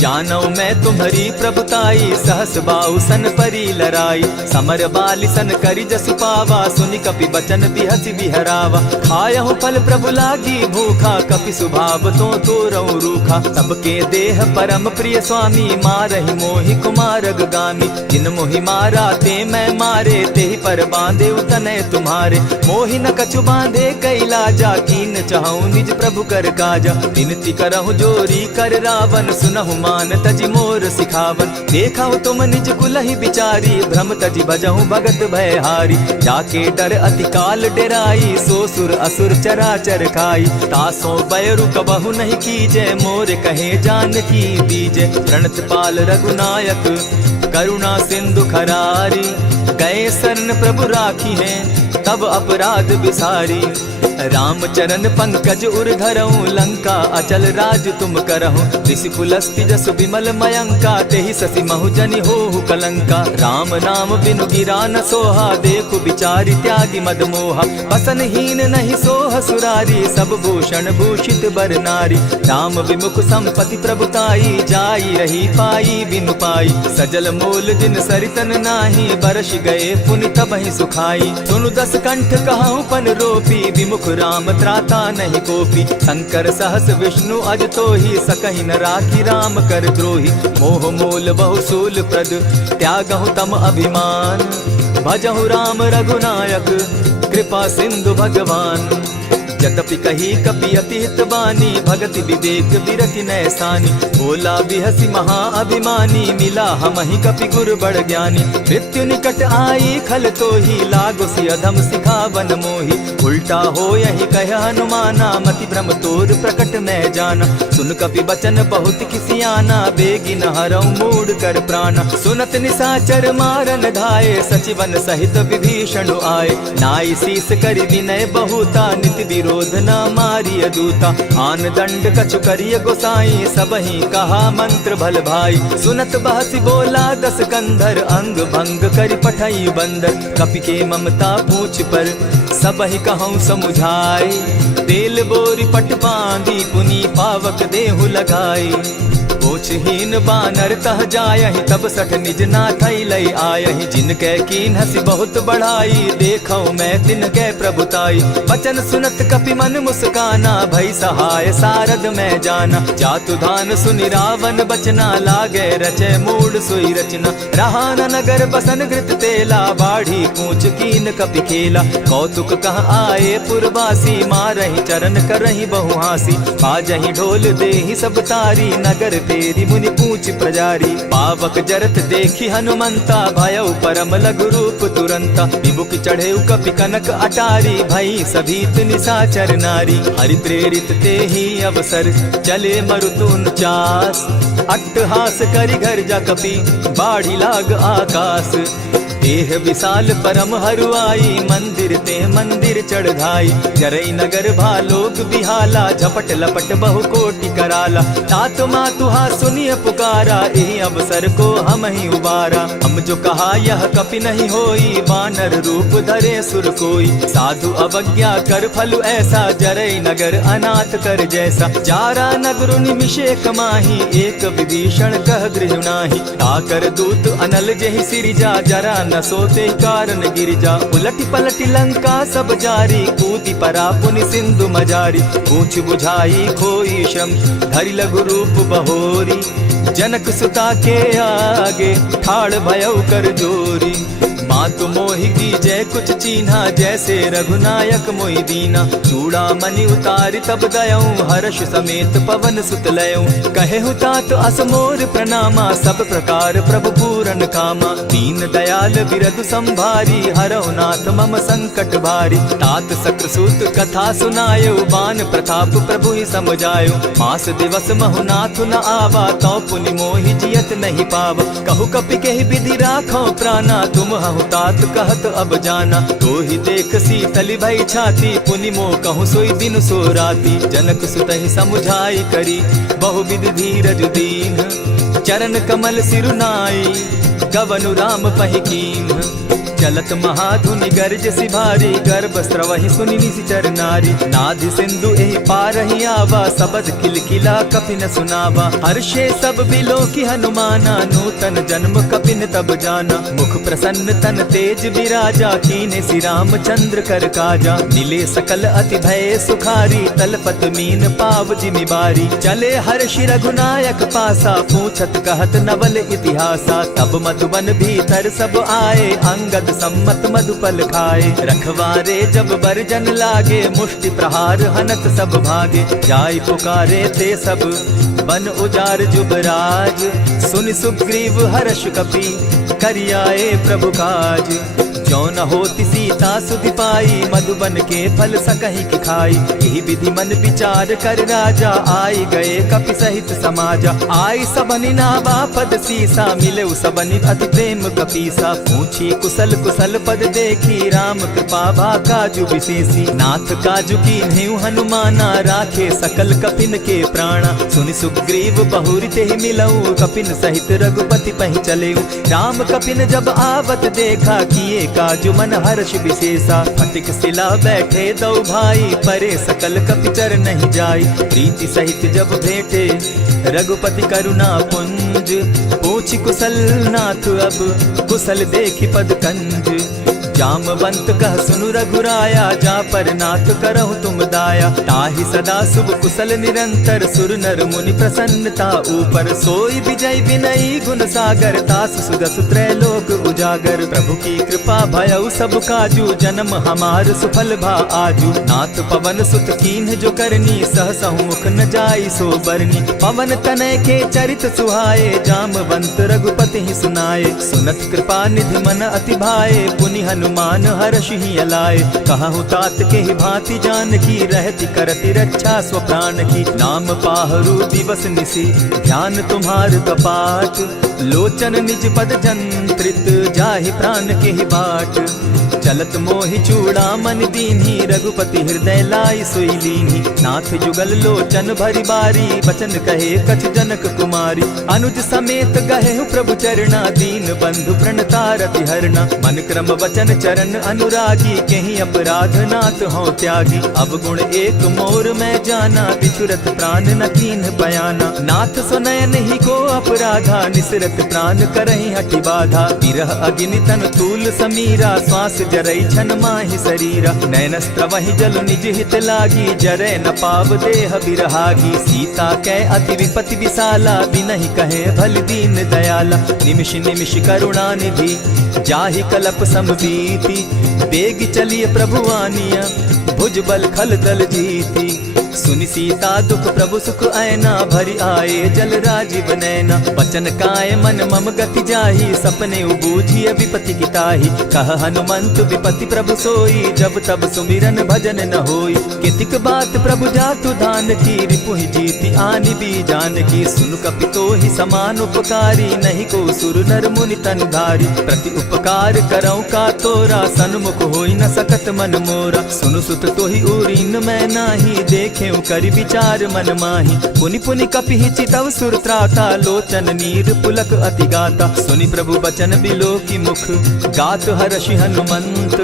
जानौ मैं तुम्हारी प्रभुताई, सहस बाहु सन परी लराई। समर बाली सन करी जसु पावा, सुनि कपि बचन बिहसि बिहरावा। खायहु फल प्रभु लागी भूखा, कपि सुभाव तो तोरऊ रूखा। सबके देह परम प्रिय स्वामी, मारहि मोहि कुमारग गामी। जिन मोहि मारा ते मैं मारे, तेहि पर बांधे उतनय तुम्हारे। मोहि न कछु बांधे कैलाजा, कीन चाहूं निज प्रभु कर काजा। विनती करहु जोरी कर रावण, सुनहु मान तजि मोर सिखावन। देखा तुम निज कुलहि बिचारी, भ्रम तजि भजहु भगत भयहारी। जाके डर अति काल डेराई, सो सुर असुर चराचर खाई। तासो बैरु कबहु नहीं कीजे, मोर कहे जानकी दीजे। प्रणत पाल रघुनायक, करुणा सिंधु खरारी। गए शरण प्रभु राखी हैं, तब अपराध बिसारी। रामचरण पंकज उर धरऊं, लंका अचल राज तुम करहूं। ऋषि पुलस्ति जस विमल मयंका, तेहि ससि महु जनि होहु कलंका। राम नाम बिनु गिरा न सोहा, देखु बिचारी त्यागी मद मोहा। बसन हीन नहीं सोह सुरारी, सब भूषण भूषित बर नारी। राम विमुख संपति प्रभुताई, जाई रही पाई बिनु पाई। सजल मोल जिन सरितन नाही, बरस गए पुनि तबहि सुखाई। सुनु दस कंठ कहूँ पन रोपी, विमुख राम त्राता नहीं कोपी। शंकर सहस विष्णु अज तोहि, सकहि न राखी राम कर द्रोही। मोह मोल बहु सूल प्रद, त्यागहु तम अभिमान। भजहु राम रघुनायक, कृपा सिंधु भगवान। यद्यपि कही कपि अति हित बानी, भगति विवेक विरति नैसानी। भोला बिहसी महा अभिमानी, मिला हमहि कपि गुर बड़ ज्ञानी। मृत्यु निकट आई खल तोहि, लागो सि अधम सिखावन मोहि। उल्टा हो यही कह हनुमाना, मति भ्रम तोर प्रकट मैं जाना। सुन कपि बचन बहुत किसियाना, बेगी न हरऊ मूड कर प्राणा। सुनत निसाचर मारन धाये, सचिवन सहित विभीषण आए। नाई शीस करि विनय बहुता, नित विरोध न मारिय दूता। आन दंड कछु करिय गोसाई, सबहि कहा मंत्र भल भाई। सुनत बहसी बोला दस कंधर, अंग भंग करि पठई बंदर। कपि के ममता पूछ पर, सबहि कहूँ समुझाई। तेल बोरी पट बांधी, पुनि पावक देहु लगाई। पूछहीन बानर तह जायहि तब सठ निज नाथ लई आयहि जिनके कीन हसी बहुत बढ़ाई देखौ मैं तिनके प्रभुताई वचन सुनत कपि मन मुस्काना भई सहाय सारद में जाना जातु धान सुनि रावण बचना लागे रचे मूड सोई रचना रहा न नगर बसन घृत तेला बाढ़ी पूछ कीन कपि खेला कौतुक कह आए पुरवासी मारहि चरण करहि बहु हासी बाजहि ढोल देहि सब तारी नगर तेरी मुनि पूछ प्रजारी पावक जरत देखी हनुमंता भयउ परम लघु रूप तुरंता विमुख चढ़े कपि कनक अटारी भई सभीत निशाचर नारी हरि प्रेरित ते ही अवसर चले मरुतुन चास अट्टहास करि घर जा कपि बाढ़ी लाग आकाश देह विशाल परम हरुआई मंदिर ते मंदिर चढ़ाई जरई नगर भालोक बिहाला झपट लपट बहु कोटि कराला तात मातुहा सुनिय पुकारा यही अवसर को हम ही उबारा हम जो कहा यह कपि नहीं होई वानर रूप धरे सुर कोई साधु अवज्ञा कर फल ऐसा जरई नगर अनाथ कर जैसा जारा नगर निमिषे कमाही एक विभीषण कह गृह नाही ताकर दूत अनल जहि सिरिजा जरा न सोते कारण गिरिजा उलटी पलटी लंका सब जारी कूदी परा पुनि सिंधु मजारी पूछ बुझाई खोई श्रम धरि लघु रूप बहोरी जनक सुता के आगे ठाड़ भयउ कर जोरी मातु मोहि की जय कुछ चीन्हा जैसे रघुनायक मोहि दीना चूड़ा मणि उतारि तब दयऊं हर्ष समेत पवन सुत लयऊं कहे हुतात असमोर प्रणामा सब प्रकार प्रभु पूरन कामा दीन दयाल बिरदु संभारी हरहु नाथ मम संकट भारी तात सक्रसूत कथा सुनायो बान प्रताप प्रभु ही समझायो मास दिवस महु नाथ न आवा तो पुनि मोहि जियत नहीं पावा कहु कपि केहि विधि राखो प्राणा तुम तात कहत अब जाना तो ही देख सीतली भई छाती पुनि मो कहूँ सोई दिन सो राती जनक सुतहि समुझाई करी बहु विधि धीरज दीन चरण कमल सिरुनाई गवनु राम पहि कीन चलत महाधुनि गर्ज सिभारी गर्भ स्रवहि सुनि निशिचर नारी नाधि सिंधु एहि पारहि आवा सबद किलकिला कपि न सुनावा हर्षे सब बिलो की हनुमाना नूतन जन्म कपिन तब जाना मुख प्रसन्न तन तेज विराजा कीने श्री रामचंद्र कर काजा मिले सकल अति भय सुखारी तलपत मीन पाव जिमि बारी चले हर्षि रघुनायक पासा पूछत कहत नवल इतिहासा तब मधुबन भीतर सब आए अंगद सम्मत मधुपल खाए रखवारे जब बरजन लागे मुष्टि प्रहार हनत सब भागे जाय पुकारे ते सब बन उजार जुबराज सुनि सुग्रीव हर्ष कपि करियाए प्रभु काज जो न होती सीता सुधि पाई मधुबन के फल सकहि की खाई यही विधि मन विचार कर राजा आई गए कपि सहित समाजा आई सबनि नावा पद सीसा मिले सबनि अति प्रेम कपीसा पूछी कुशल कुशल पद देखी राम कृपा भा काजु विशेषी नाथ काजु की नेउ हनुमाना राखे सकल कपिन के प्राणा सुनि सुग्रीव बहुरी ते मिलऊ कपिन सहित रघुपति पहि चलेऊ राम कपिन जब आवत देखा किए काजु मन हर्ष विशेषा फटिक सिला बैठे दो भाई परे सकल कपिचर नहीं जाई प्रीति सहित जब भेटे रघुपति करुणा पुंज पूछ कुशल नाथ अब कुशल देखी पद कंज जामवंत कह सुनु रघुराया जा पर नाथ करहु तुम दाया ताहि सदा शुभ कुशल निरंतर सुर नर मुनि प्रसन्नता ऊपर सोई विजय विनयी गुण सागर तास सुदस त्रैलोक उजागर प्रभु की कृपा भयउ सब काजू जन्म हमार सुफल भा आजू नाथ पवन सुत कीन्ह जो करनी सहसहु मुख न जाई सो बरनी पवन तनय के चरित सुहाए जामवंत रघुपति ही सुनाए सुनत कृपा निधि मन अति भाए पुनि हनुमान हर्ष ही अलाए कहु तात के ही भांति जान की रहती करती रक्षा स्वप्राण की नाम पाहरु दिवस निसी ध्यान तुम्हार कपाट लोचन निज पद जंत्रित जाहि प्राण के ही बाट। चलत मोहि चूड़ा मन दीन्ही रघुपति हृदय लाई सोई लीन्ही। नाथ जुगल लोचन भरी बारी बचन कहे कछ जनक कुमारी। अनुज समेत गहे प्रभु चरणा दीन बंधु प्रणतारति हरना। मन क्रम वचन चरण अनुरागी केहि अपराध नाथ हो त्यागी। अब गुण एक मोर मैं जाना बिछुरत प्राण न कीन बयाना। नाथ सुनयन ही को अपराधा निसरत प्राण करहि हठि बाधा। विरह अग्नि तन तूल समीरा श्वास जरई छन माहि शरीरा। नैनस्त्र वही जल निज हित लागी जरै न पाव देह बिरहागी। सीता कै अति विपति विशाला बिनहि कहे भल दीन दयाला। निमिष निमिष करुणा निधि जाहि कलप समबीति। बेग चलिए प्रभु आनिया भुज बल खल दल जीती। सुनि सीता दुख प्रभु सुख ऐना भरी आए जल राजीव नैना। बचन काय मन मम गति जाहि सपने उबूझिय विपति की ताहि। कह हनुमंत विपति प्रभु सोई जब तब सुमिरन भजन न होई। कितिक बात प्रभु जातु धान की रिपुहि जीति आनि भी जान की। सुन कपि तोहि समान उपकारी नहीं को सुर नर मुनि तन धारी। प्रति उपकार करौ का तोरा सन्मुख होई न सकत मन मोरा। सुनु सुत तोहि उरीन मैं नाही देखे करि विचार मन माही। पुनि पुनि कपिहि चितव सुर त्राता लोचन नीर पुलक अति गाता। सुनि प्रभु बचन बिलो की मुख गात हर्षि हनुमंत।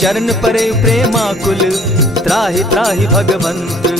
चरण परे प्रेमाकुल त्राहि त्राहि भगवंत।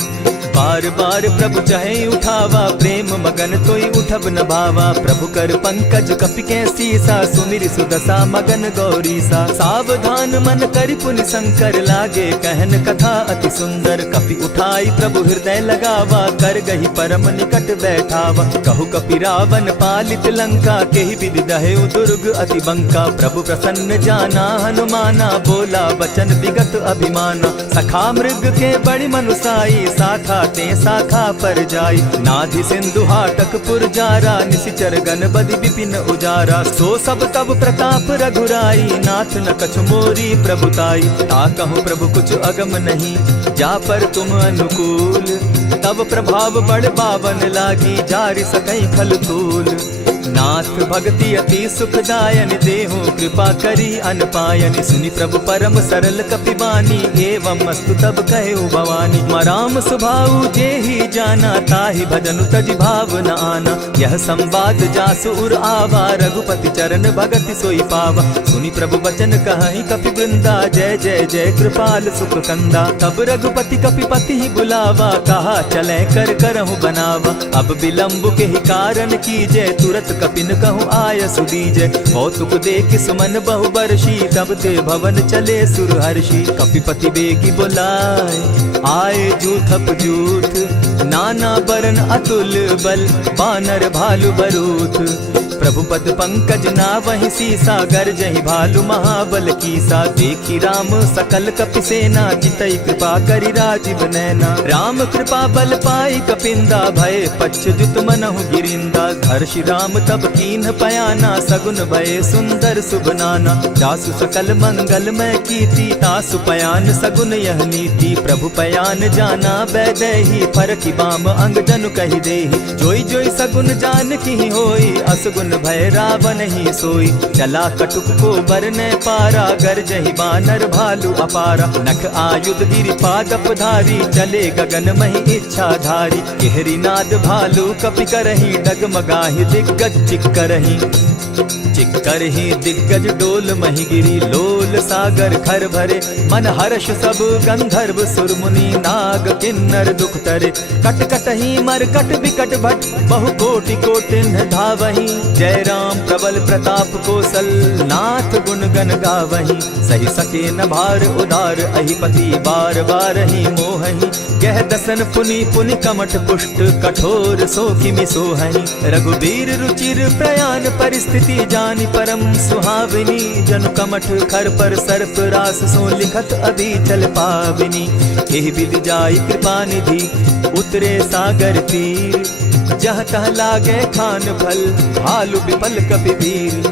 बार बार प्रभु चाहे उठावा प्रेम मगन तोई उठब न भावा। प्रभु कर पंकज कपि के सीसा सुमिर सुदशा मगन गौरीसा। सावधान मन करि पुनि शंकर लागे कहन कथा अति सुंदर। कपि उठाई प्रभु हृदय लगावा कर गही परम निकट बैठावा। कहु कपि रावण पालित लंका केहि विधि दहेउ दुर्ग अति बंका। प्रभु प्रसन्न जाना हनुमाना बोला बचन विगत अभिमाना। सखा मृग के बड़ी मनुसाई साखा ते शाखा पर जाई। नाधि सिंधु हाटक पुर जारा निशिचर गण बदि विपिन उजारा। सो सब तब प्रताप रघुराई नाथ न कछु मोरी प्रभुताई। ताकहु प्रभु कुछ अगम नहीं जा पर तुम अनुकूल। तब प्रभाव बड़ पावन लागी जारि सकई फल फूल। नाथ भक्ति अति सुखदायन देहु कृपा करी अनपायनि। सुनि प्रभु परम सरल कपिबानी एवं मस्तु तब कहे भवानी। मराम सुभाऊ जेहि जाना ताहि भजनु तजि भाव न आना। यह संवाद जासु उर आवा रघुपति चरण भगति सोई पावा। सुनि प्रभु बचन कहि कपि वृंदा जय जय जय कृपाल सुख कंदा। तब रघुपति कपिपति ही बुलावा कहा चले कर करहु बनावा। अब विलंब के ही कारण कीजय तुरत कपिन कहूँ आय सुदीजय। कौतुक देख सुमन बहु बरसी तब ते भवन चले सुर हर्षि। कपिपति बेगी बुलाए आए जूथप जूथ। नाना बरन अतुल बल बानर भालु बरूथ। प्रभु पद पंकज ना वही सीसा गर्जहि भालु महाबल कीसा। देखी राम सकल कपि सेना जितई कृपा करि राजीव नैना। राम कृपा बल पाई कपिंदा भय पच्युत मनहु गिरिंदा। हर्षि राम तब कीन्ह पयाना सगुन भय सुंदर शुभ नाना। जासु सकल मंगल मैं कीर्ति तासु पयान सगुन यह नीति। प्रभु पयान जाना बैदेही फरकि बाम अंग जनु कहि देहि। जोई जोई सगुन जान की होई असगुन भय रावण ही सोई। चला कटुक को बरने पारा गरजहि बानर भालु अपारा। नख आयुध गिरि पादप धारी चले गगन महि इच्छा धारी। केहरी नाद भालु कपि करहि डगमगाहि दिग्गज चिक्करहि। चिक्करहि दिग्गज डोल महि गिरी लोल सागर खर भरे। मन हर्ष सब गंधर्व सुर मुनि नाग किन्नर दुख तरे। कट कटहि मरकट विकट भट बहु कोटि कोटिन्ह धावहि। जय राम प्रबल प्रताप कौशल नाथ गुण गण गावहि। सही सके न भार उदार अहिपति बार बार ही मोहहि। गह दसन पुनि पुनि कमठ पुष्ट कठोर सो किमि सोहहि। रघुबीर रुचिर प्रयाण परिस्थिति जानि परम सुहाविनी। जनु कमठ खर पर सर्प रास सो लिखत अभी चल पाविनी। एहि विधि जाई कृपा निधि उतरे सागर तीर। जह तह लागे खान फल भालु विपल कपि वीर।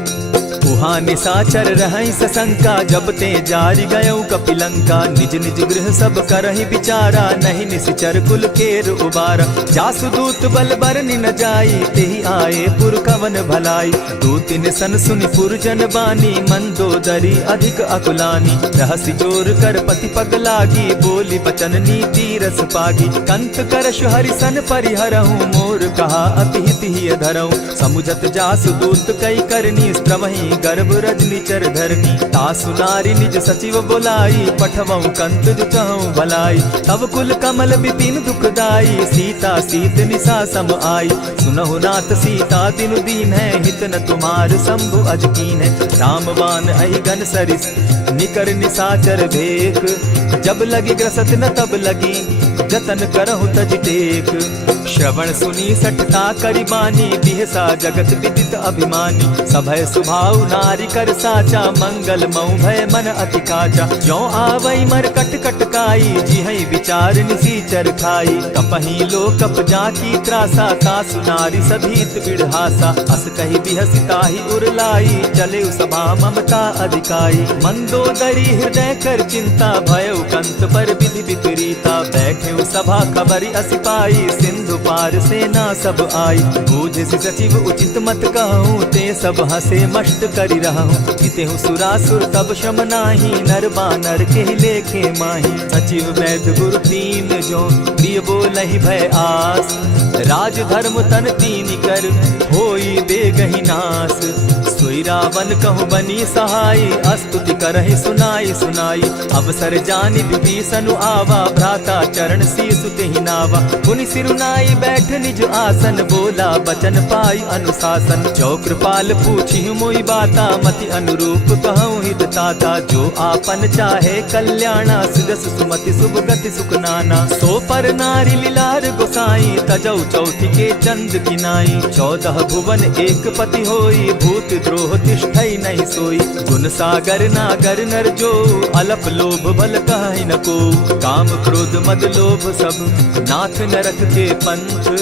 वहाँ निशाचर रहई सशंका, जब ते जारी गयऊ कपिलंका। निज निज गृह सब करहि विचारा, नहीं निशिचर कुल केर उबारा। जासुदूत बल बरनि न जाई, तेहि आए पुर कवन भलाई। दूतिन सन सुनि पुरजन बानी, मंदोदरी अधिक अकुलानी। रहसि जोर कर पति पग लागी, बोली बचन नीति रस पागी। कंत करश हरिसन परिहरहूँ, मोर कहा अति हित ही धरऊँ। समुझत जासुदूत कई करनी, स्त्रवहि गर्भ रजनी चर धरनी। तासु नारी निज सचिव बोलाई, पठवऊँ कंत जुचहूँ भलाई। तब कुल कमल विपिन दुखदाई, सीता सीत निशा सम आई। सुनहु नाथ सीता दिनु दीन है, हित न तुम्हार शंभु अजकीन है। रामबान अहि घन सरिस, निकर निशाचर भेक। जब लगी ग्रसत न तब लगी, जतन करहु तज टेक। श्रवण सुनी सठता करिबानी, बिहसा जगत विदित अभिमानी। सभय सुभाव नारी कर साचा, मंगल मऊ भय मन अति काचा। जो आवई मर कट कट काई, जिहई विचार निसीचर खाई। कपही लो कप जाकी त्रासा, तासु नारी सभीत बिढ़ासा। अस कही बिहसिता ही उरलाई, चले सभा ममता अधिकाई। मंदोदरी हृदय कर चिंता, भयउ कंत पर विधि विपरीता। बैठे सभा खबरी असी पाई, सिंधु पार सेना सब आई। बूझ सचिव उचित मत कहूँ, ते सब हसे मस्त करि रहूँ। जितेहु सुरासुर तब शम नाही, नर बानर के लेखे माही। सचिव वैद्य गुरु तीन जो, प्रिय बोलहि भय आस। राज धर्म तन तीन कर, होई बेगहि नास। सोई रावण कहूँ बनी सहाय, अस्तुति करहि सुनाई सुनाई। अवसर जानि विभीषण आवा, भ्राता चरण शीसु तेहि नावा। पुनि सिरुनाई बैठ निज आसन, बोला बचन पाई अनुशासन। जो कृपाल पूछी मोई बाता, मति अनुरूप कहूँ हित ताता। जो आपन चाहे कल्याणा, सिदस सुमति शुभ गति सुख नाना। सो पर नारी लीलार गोसाई, तजौ चौथी के चंद किनाई। 14 भुवन एक पति होई, भूत द्रोह तिष्ठई नहीं सोई। गुण सागर नागर नर जो, अलप लोभ बल कहि न को। काम क्रोध मद लोभ सब, नाथ नरक के पंथ।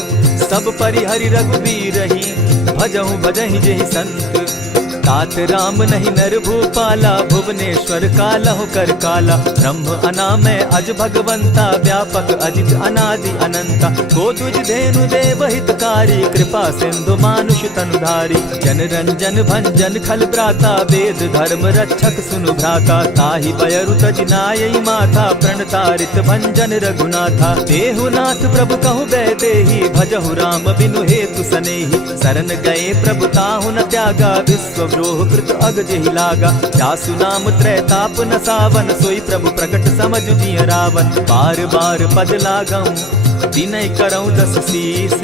सब परिहरि रघुबीर रही, भजहु भजहि जेहि संत। तात राम नहीं नर भूपाला, भुवनेश्वर कालहु कर काला। ब्रह्म अनामय अज भगवंता, व्यापक अजित अनादि अनंता। को तुझ धेनु देव हितकारी, कृपा सिंधु मानुष तनुधारी। जन रंजन भंजन खल भ्राता, वेद धर्म रक्षक सुनु भ्राता। ताहि बयरु तज नायई माथा, प्रणतारित भंजन रघुनाथा। देहुनाथ प्रभु कहु बैदेही, भजहु राम बिनु हेतु सनेही। शरण गए प्रभु ताहु न त्यागा, विश्व द्रोह कृत अग जेहि लागा। जासु नाम त्रैताप न सावन, सोई प्रभु प्रकट समझ जिय रावण। बार बार पद लागऊं, विनय करऊं 10 शीस।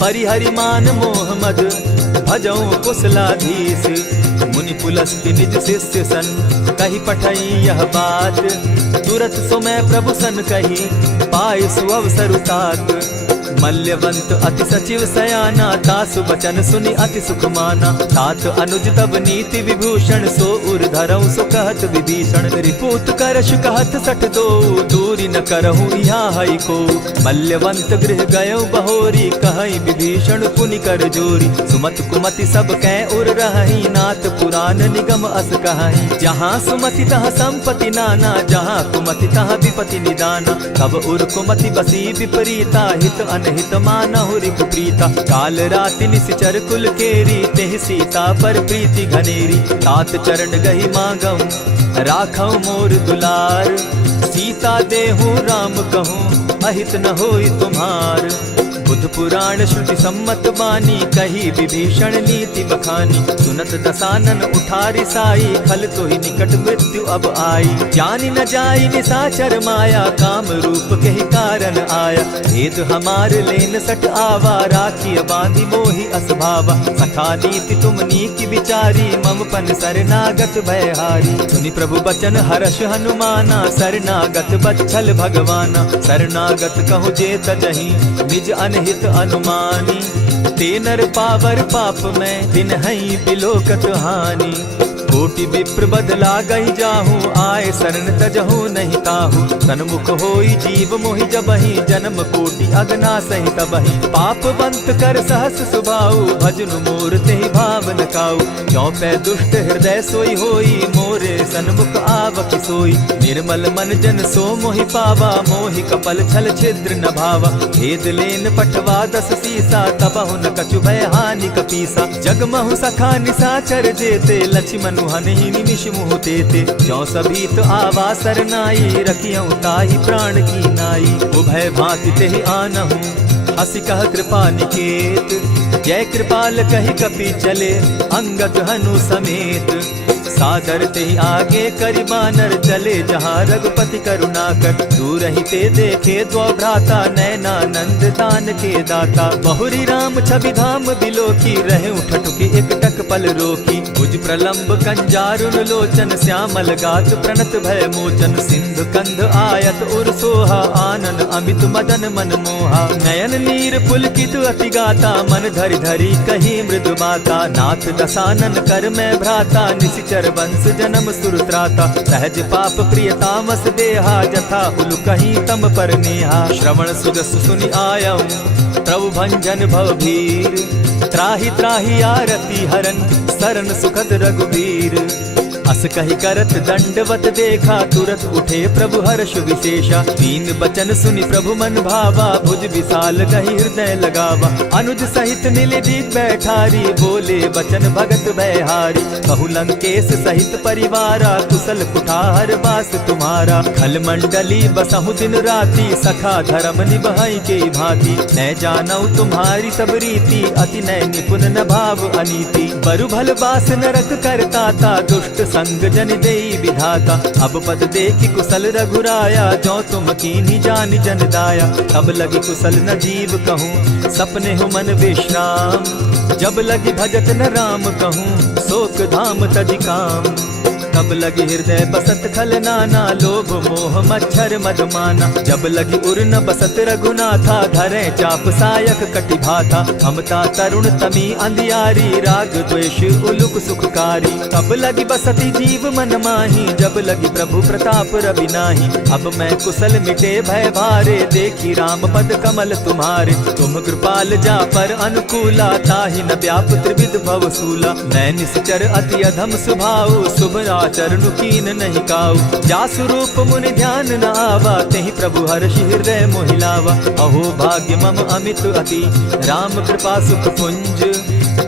परिहरि मान मोह मद, भजऊं कुशलाधीश। मुनि पुलस्ति निज शिष्य सन, कही पठई यह बात। तुरत सो मैं प्रभु सन कही, पाए सुअवसर तात। मल्यवंत अति सचिव सयाना, तासु बचन सुनि अति सुख माना। तात अनुज तब नीति विभूषण, सो उर धरऊं सो कहत विभीषण। रिपुत करश कहत सठ दो, दूरी न करहूँ यहाँ हई को। मल्यवंत गृह गयऊ बहोरी, कहई विभीषण पुनि कर जोरी। सुमत कुमति सब कै उर रहई, नाथ पुराण निगम अस कहई। जहाँ सुमति तहाँ संपत्ति नाना, जहाँ कुमति तहाँ विपति निदाना। तब उर कुमति बसी विपरीता, हित अनहित मानहु रिपु प्रीता। काल राति निशिचर कुल केरी, तेहि सीता पर प्रीति घनेरी। तात चरण गहि मांगऊं, राखऊं मोर दुलार। सीता देहूं राम कहूं, अहित न होई तुम्हार। बुद्ध पुराण श्रुति सम्मत बानी, कही विभीषण नीति बखानी। सुनत दसानन उठारी साई, खल तो ही निकट मृत्यु अब आई। जानी न जाई निशाचर माया, काम रूप के ही कारण आया। भेद हमार लेन सट आवा, राखी बांधी मोहि असभावा। सखा नीति तुम नीति विचारी, मम पन शरणागत भयहारी। सुनि प्रभु बचन हर्ष हनुमाना, शरणागत बच्छल भगवाना। शरणागत कहु जे तजहि, निज अनहित अनुमानी। ते नर पावर पाप में, दिन हई बिलोकत हानि। कोटि विप्र बदला गई जाहू, आए शरण तजहू नहीं ताहू। सन्मुख होई जीव मोहि जबहि, जन्म कोटि अगना सहि तबहि। पाप बंत कर सहस सुभाऊ, भजनु मोर तेहि भावन काऊ। क्यों पै दुष्ट हृदय सोई होई, मोरे सन्मुख आवकी सोई। निर्मल मन जन सो मोहि पावा, मोहि कपल छल छिद्र न भावा। भेद लेन पठवा 10 सीसा, तबहु न कछु भय हानि कपीसा। जगमहु सखा निसाचर जेते, लक्ष्मण हनहि निमिष मुह तेते। ज्यों सभीत आवा सरनाई, रखियऊ ताहि प्राण की नाई। उभय भांति तेहि आनहु, हसी कह कृपा निकेत। जय कृपाल कहि कपि चले, अंगद हनु समेत। सादर ते आगे करि बानर चले, जहाँ रघुपति करुणाकर। दूर ही ते देखे द्वौ भ्राता, नैनानंद दान के दाता। बहुरी राम छवि धाम बिलोकी, रहे ठठुकी एक टक पल रोकी। भुज प्रलंब कंजारुन लोचन, श्यामल गात प्रणत भय मोचन। सिंधु कंध आयत उर सोहा, आनन अमित मदन मन मोहा। नयन नीर पुलकित अति गाता, मन धरि धरि कही मृदु बाता। नाथ दसानन कर मैं भ्राता, निशिचर वंश जन्म सुरत्राता। सहज पाप प्रिय तामस देहा, जथा उलु कहीं तम पर नेहा। श्रवण सुजस सुनि आयऊ, प्रभु भंजन भव भीर। त्राहि त्राहि आरती हरन, सरन सुखद रघुबीर। अस कहि करत दंडवत देखा, तुरत उठे प्रभु हर्ष विशेषा। दीन बचन सुनि प्रभु मन भावा, भुज विशाल कहि हृदय लगावा। अनुज सहित नीलदीप बैठारी, बोले बचन भगत भयहारी। कहु लंकेश सहित परिवारा, कुशल कुठार वास तुम्हारा। खल मंडली बसहु दिन राति, सखा धर्म निभाई के भांति। न जानऊ तुम्हारी सब रीति, अति नय निपुण न भाव अनीति। बरु भल बास नरक करताता, दुष्ट संग जन देई विधाता। अब पद देखि कुशल रघुराया, जो तुम कीन्ही जानि जन दाया। तब लगी कुशल न जीव कहूँ, सपने हो मन विश्राम। जब लगी भजत न राम कहूँ, शोक धाम तज काम। तब लगी हृदय बसत खल नाना, लोभ मोह मच्छर मद माना। जब लगी उर न बसत रघुनाथा, धरे चाप सायक कटि भाता। ममता तरुण तमी अंधियारी, राग द्वेष उलुक सुखकारी। तब लगी बसती जीव मन माही, जब लगी प्रभु प्रताप रवि नाही। अब मैं कुशल मिटे भय भारे, देखी राम पद कमल तुम्हारे। तुम कृपाल जा पर अनुकूला, ताहि न व्याप त्रिविध भव सूला। मैं निश्चर अति अधम सुभाऊ, शुभ चरणु कीन नहीं काऊ। जासु रूप मुनि ध्यान न आवा, तेहि प्रभु हर्षि हृदय मोहिलावा। अहो भाग्य मम अमित अति, राम कृपा सुख पुंज।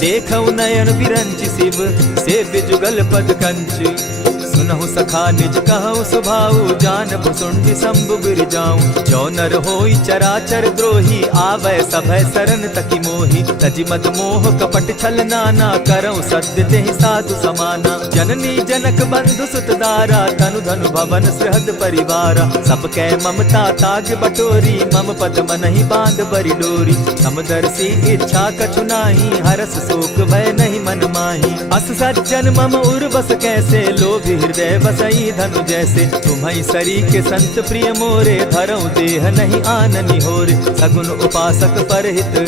देखऊ नयन विरंच शिव, सेव्य जुगल पद कंच। सुनहु सखा निज कहु सुभाऊ, जान भुसुंडि शंभु गिर जाऊं। जो नर होई चराचर द्रोही, आवे सभय शरण तकी मोही। तजि मद मोह कपट छल नाना, करऊं सत्य तेहि साधु समाना। जननी जनक बंधु सुत दारा, तनु धनु भवन सृहद परिवारा। सब कै ममता ताग बटोरी, मम पद मनहि बांध बरि डोरी। समदर्शी इच्छा कछु नाही, हरस शोक भय नहीं मन माही। अस सज्जन मम उर बस कैसे, लोभी हृदय बसई धनु जैसे। तुम्हि सरी के संत प्रिय मोरे, धरऊ देह नहीं आननि होरे। सगुन उपासक परहित,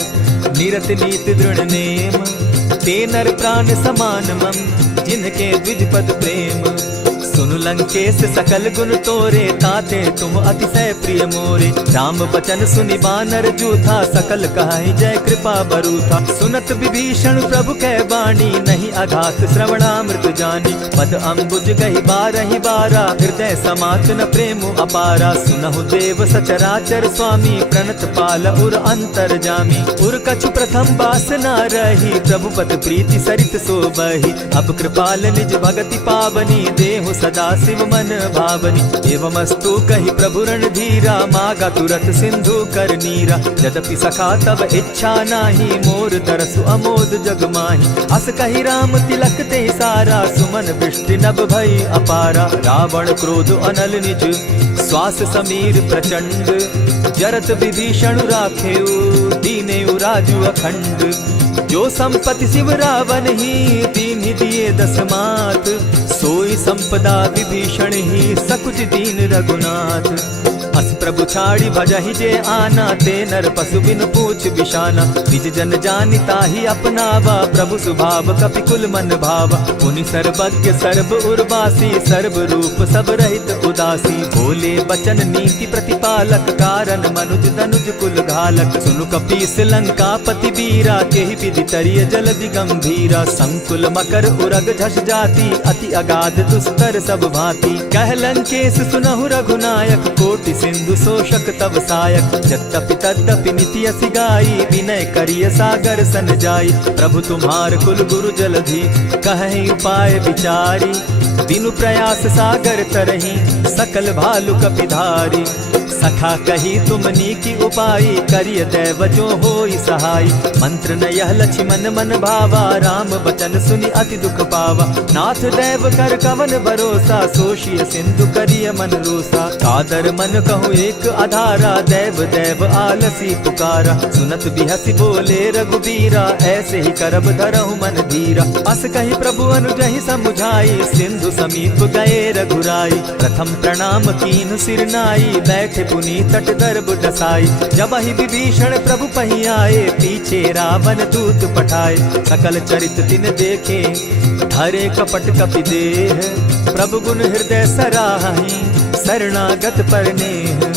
निरत नीत दृढ़ नेम। ते नर प्राण समान मम, जिनके द्विज पद प्रेम। सुनु लंकेश सकल गुण तोरे, ताते तुम अतिशय प्रिय मोरे। राम बचन सुनि बानर जूथा, सकल कहाई जय कृपा बरूथा। सुनत विभीषण प्रभु कै बाणी, नहीं अघात श्रवणामृत जानी। पद अम्बुज गहि बारहि बारा, हृदय समात न प्रेम अपारा। सुनहु देव सचराचर स्वामी, प्रणत पाल उर अंतर जामी। उर कछु प्रथम बास न रही, प्रभु पद प्रीति सरित सोबहि। अब कृपाल निज भगति पावनी, देहु सदा शिव मन भावनी। एवमस्तु कहि प्रभु रणधीरा, मागा तुरत सिंधु कर नीरा। यद्यपि सखा तब इच्छा नाही, मोर तरसु अमोद जग माही। अस कहि राम तिलक ते सारा, सुमन वृष्टि नभ भई अपारा। रावण क्रोध अनल निज, श्वास समीर प्रचंड। जरत विभीषण राखेउ, दीनेउ राजु अखंड। जो संपत्ति शिव रावण ही, दीन्हि दिए 10 मात। सोई संपदा विभीषण ही, सकुच दीन रघुनाथ। अस प्रभु छाड़ी भजहि जे आना, ते नर पशु बिन पूछ बिशाना। निज जन जानि ताहि अपनावा, प्रभु स्वभाव कपि कुल मन भावा। पुनि सर्वज्ञ सर्व उर्वासी, सर्व रूप सब रहित उदासी। बोले बचन नीति प्रतिपालक, कारण मनुज दनुज कुल घालक। सुनु कपीस लंकापति वीरा, केहि विधि तरिय जलधि गंभीरा। संकुल मकर उरग झस जाति, अति अगाध दुस्तर सब भांति। कह लंकेश सुनहु रघुनायक, कोटि सिंधु शोषक तब सायक। यद्यपि तद्यपि निति असि गाई, विनय करिय सागर सन जाई। प्रभु तुम्हार कुल गुरु जलधि, कहि उपाय विचारी। दिनु प्रयास सागर तरही, सकल भालु कपिधारी। सखा कही तुमनी की उपाय, करिय दैव जो होई सहाय। मंत्र न यह लक्ष्मण मन भावा, राम बचन सुनि अति दुख पावा। नाथ दैव कर कवन भरोसा, सोशिय सिंधु करिय मन रोसा। कादर मन कहूँ एक आधारा, दैव दैव आलसी पुकारा। सुनत बिहसी बोले रघुबीरा, ऐसे ही करब धरहु मन धीरा। अस कही प्रभु अनुजहि समुझाई, सिंधु समीप गए रघुराई। प्रथम प्रणाम कीन सिर नाई, बैठे पुनि तट दर्ब डसाई। जब ही विभीषण प्रभु पही आए, पीछे रावण दूत पठाए। सकल चरित तिन देखे, धरे कपट कपि देह। प्रभु गुण हृदय सराहि, शरणागत पर नेह।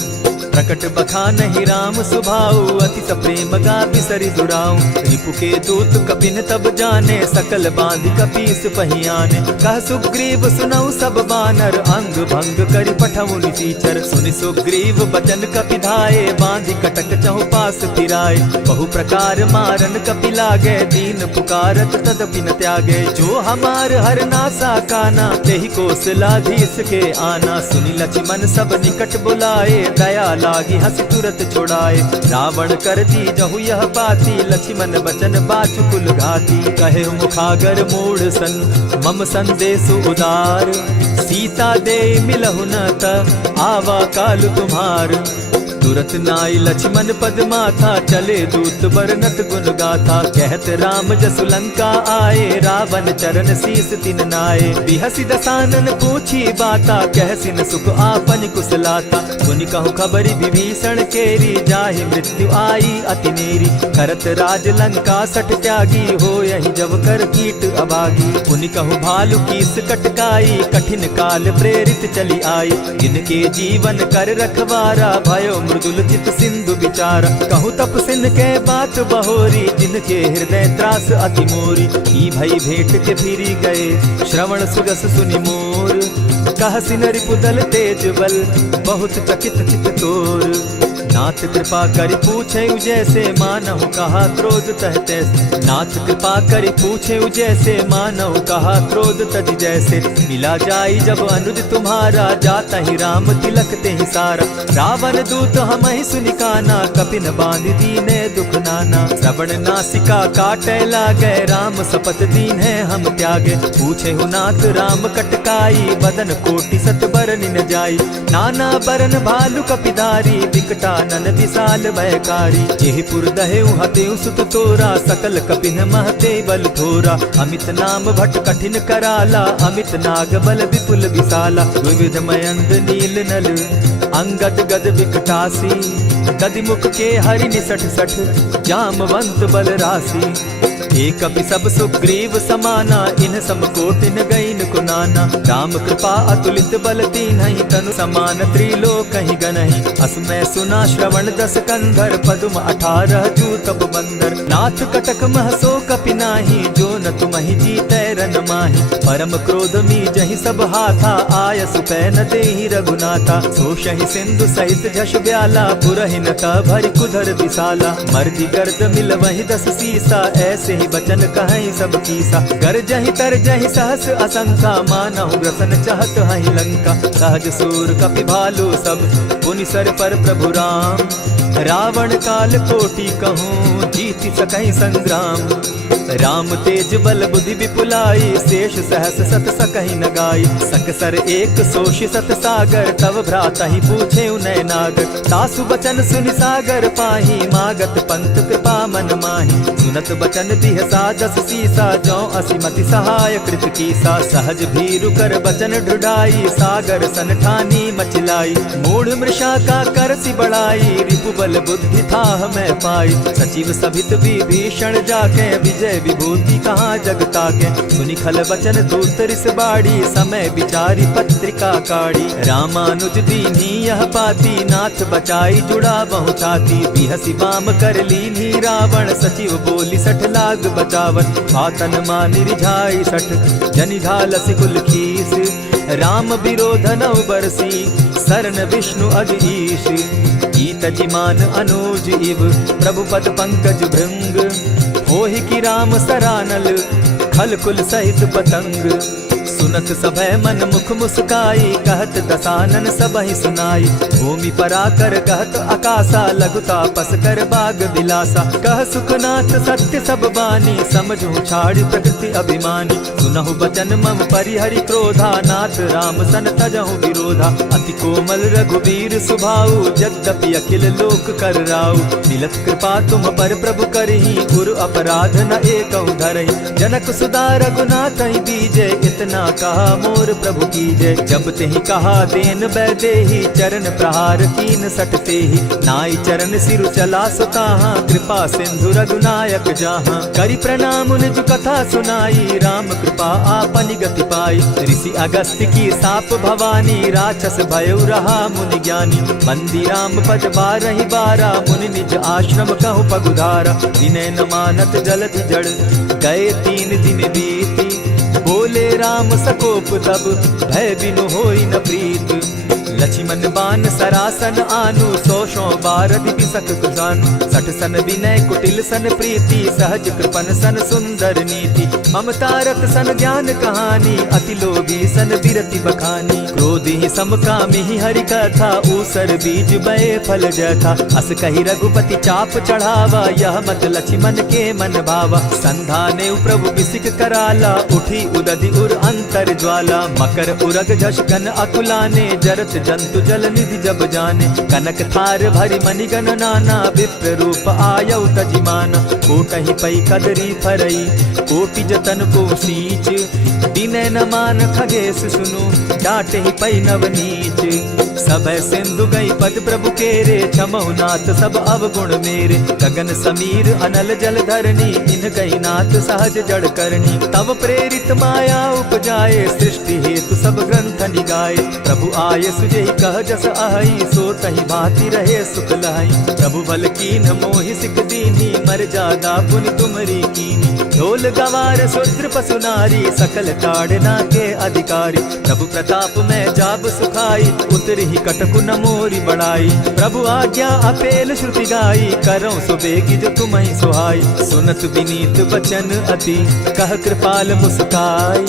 प्रकट बखानहि राम सुभाऊ, अति सप्रेम गा बिसरि दुराऊ। रिपु के दूत कपिन तब जाने, सकल बांधि कपीस पहियाने। कह सुग्रीव सुनऊ सब बानर, अंग भंग करि पठऊ निसीचर। सुनि सुग्रीव बचन कपि धाये, बांधि कटक चहु पास फिराए। बहु प्रकार मारन कपि लागे, दीन पुकारत तदपि न त्यागे। जो हमार हरनासा काना, तेहि कौशलाधीश के आना। सुनि लक्ष्मण सब निकट बुलाए, दया लागी हंस तुरत छुड़ाए। रावण कर दी जहु यह बाती, लक्ष्मण बचन बाचु कुल घाती। कहे मुखागर मूढ़ सन, मम संदेश उदार। सीता दे मिलहु न त, आवा काल तुम्हार। तुरत नाई लक्ष्मण पद माथा, चले दूत बरनत गुण गाथा। कहत राम जसु लंका आए, रावण चरण शीस तिन नाये। बिहसि दसानन पूछी बाता, कहसिन सुख आपन कुशलाता। मुनि कहु खबरि विभीषण केरी, जाहि मृत्यु आई अति नेरी। करत राज लंका सठ त्यागी, हो यही जब कर कीट अभागी। मुनि कहु भालु कीस कटकाई, कठिन काल प्रेरित चली आई। जिनके जीवन कर रखवारा, भयो मृदुल चित सिंधु विचार। कहु तप सिन के बात बहोरी, जिनके हृदय त्रास अति मोरी। की भई भेंट के फिरी गए, श्रवण सुगस सुनि मोर। कह सिन रिपुदल तेज बल, बहुत चकित चित तोर। नाथ कृपा करि पूछे जैसे, मानहु कहा क्रोध तह तैसे। नाथ कृपा करि पूछे जैसे, मानहु कहा क्रोध तज जैसे। मिला जाई जब अनुज तुम्हारा, जाता ही राम तिलक ते ही सारा। रावण दूत हम ही सुनि काना, कपिन बांधि दीने दुख नाना। श्रवण नासिका काटे लागे, राम सपत दीन है हम त्यागे। पूछे हु नाथ राम कटकाई, बदन कोटि सत बरन न जाई। नाना बरन भालु कपिधारी, विकटा नन विशाल भयकारी। जेहि पुर दहेउ हतेउ सुत तोरा, सकल कपिन महते बल थोरा। अमित नाम भट कठिन कराला, अमित नाग बल विपुल विशाला। विविध मयंद नील नल, अंगद गद विकटासी। गदि मुख के हरि निसठ सठ, जामवंत बल राशि। एक कपि सब सुग्रीव समाना, इन सम कोटिन गईन कुनाना। राम कृपा अतुलित बल तीन्हि, तनु समान त्रिलोक ही गनहि। असमय सुना श्रवण दस कंधर, पदुम 18 जूतब बंदर। नाथ कटक महसो कपि नाही, जो न तुमहि जीतै रन माहि। परम क्रोध मी जहि सब हाथा, आय सुपै न देहि रघुनाथा। सोषहि सिंधु सहित झष ब्याला, पुरहि न भरि कुधर विशाला। मर्दि गर्द मिल वहि 10 सीसा, ऐसे बचन कहीं सब कीसा। कर जहि तर जहि सहस असंखा, मानहु ग्रसन चाहत हहि लंका। सहज सूर कपि भालु सब, पुनि सर पर प्रभु राम। रावण काल कोटि कहूँ जीति सकहि संग्राम। राम तेज बल बुद्धि विपुलाई, शेष सहस सत सकहि न गाई। सकसर एक सोष सत सागर, तव भ्राता ही पूछे उनय नागर। तासु बचन सुनि सागर पाही, मागत पंत कृपा मन माही। सुनत बचन बिहसा जस सीसा, जौ असिमति सहाय कृत कीसा। सहज भीरु कर बचन ढुढ़ाई, सागर सन ठानी मचिलाई। मूढ़ मृषा का कर सी बढ़ाई, रिपु बल बुद्धि थाह मैं पाई। सचिव सभित विभीषण जाके, विजय विभूति कहाँ जगता के। सुनि खल बचन दूत रिस बाड़ी, समय विचारी पत्रिका काढ़ी। रामानुज दीन्ही यह पाती, नाथ बचाई जुड़ा बहु छाती। बिहसी बाम कर लीन्ही रावण, सचिव बोली सठ लाग बचावन। आतन मानि रिझाई सठ, जनि ढालसि कुल खीस। राम विरोध नौ बरसी, सरन विष्णु अज ईश। ईत जिमान अनुज इव, प्रभु पद पंकज भृंग। होहि की राम सरानल, खल कुल सहित पतंग। सुनत सभय मन मुख मुस्काई, कहत दसानन सबहि सुनाई। भूमि पराकर कहत आकाशा, लघुता पस कर बाग विलासा। कह सुखनाथ सत्य सब बानी, समझू छाड़ प्रकृति अभिमानी। सुनहु बचन मम परिहरि क्रोधा, नाथ राम सन तजहु विरोधा। अति कोमल रघुबीर सुभाऊ, यद्यपि अखिल लोक कर राऊ। मिलत कृपा तुम पर प्रभु करही, गुरु अपराध न एकहु धरहि। जनक सुदा रघुनाथ ही बीजे, इतना कहा मोर प्रभु की जय। जब तेहि कहा देन बैदेही, चरण प्रहार कीन सटते ही। नाई चरण सिरु चला सुताहा, कृपा सिंधु रघुनायक जाहा। करि प्रणाम निज कथा सुनाई, राम कृपा आपनि गति पाई। ऋषि अगस्त की साप भवानी, राक्षस भयउ रहा मुनि ज्ञानी। बंदी राम पद बारहि बारा, मुनि निज आश्रम कहु पगुधारा। विनय न मानत जलधि जड़, गए 3 दिन बीती। बोले राम सकोप तब, भय बिनु होई न प्रीत। लक्ष्मण बान सरासन आनु, 100 बारदि बिसक कुजानु। 60 सन विनय कुटिल सन प्रीति, सहज कृपन सन सुंदर नीति। ममता रत सन ज्ञान कहानी, अति लोभी सन बिरति बखानी। क्रोधि समकामी हरि कथा, ऊसर बीज बये फल जथा। अस कहि रघुपति चाप चढ़ावा, यह मत लक्ष्मण के मन भावा। संधाने प्रभु बिसिक कराला, उठी उदधि उर अंतर ज्वाला। मकर उरग झष घन अकुलाने, जरत जंतु जल निधि जब जाने। कनक थार भरी मणिगण नाना, विप्र रूप आयउ तजिमाना। कोटहि पै कदरी फरई, कोटि जतन को सींच। विनय न मान खगेश सुनु, डांटहि पै नवनीच। सभय सिंधु गई पद प्रभु केरे, क्षमहु नाथ सब अवगुण मेरे। गगन समीर अनल जल धरनी, इन गई नाथ सहज जड़ करनी। तब प्रेरित माया उपजाए, सृष्टि हेतु सब ग्रंथ निगाए। प्रभु आये सुजेहि कह जस आहई, सो तहि भांति रहे सुख लहई। प्रभु बल कीन्ह मोहि सिख दीन्ही, मर जादा पुनि तुमरी कीन्ही। ढोल गवार शूद्र पशु नारी, सकल ताड़ना के अधिकारी। प्रभु प्रताप में जाब सुखाई, उतरहि कटकु न मोरी बड़ाई। प्रभु आज्ञा अपेल श्रुति गाई, करऊं सो बेगी जो तुम्हि सुहाई। सुनत विनीत बचन अति, कह कृपाल मुस्काई।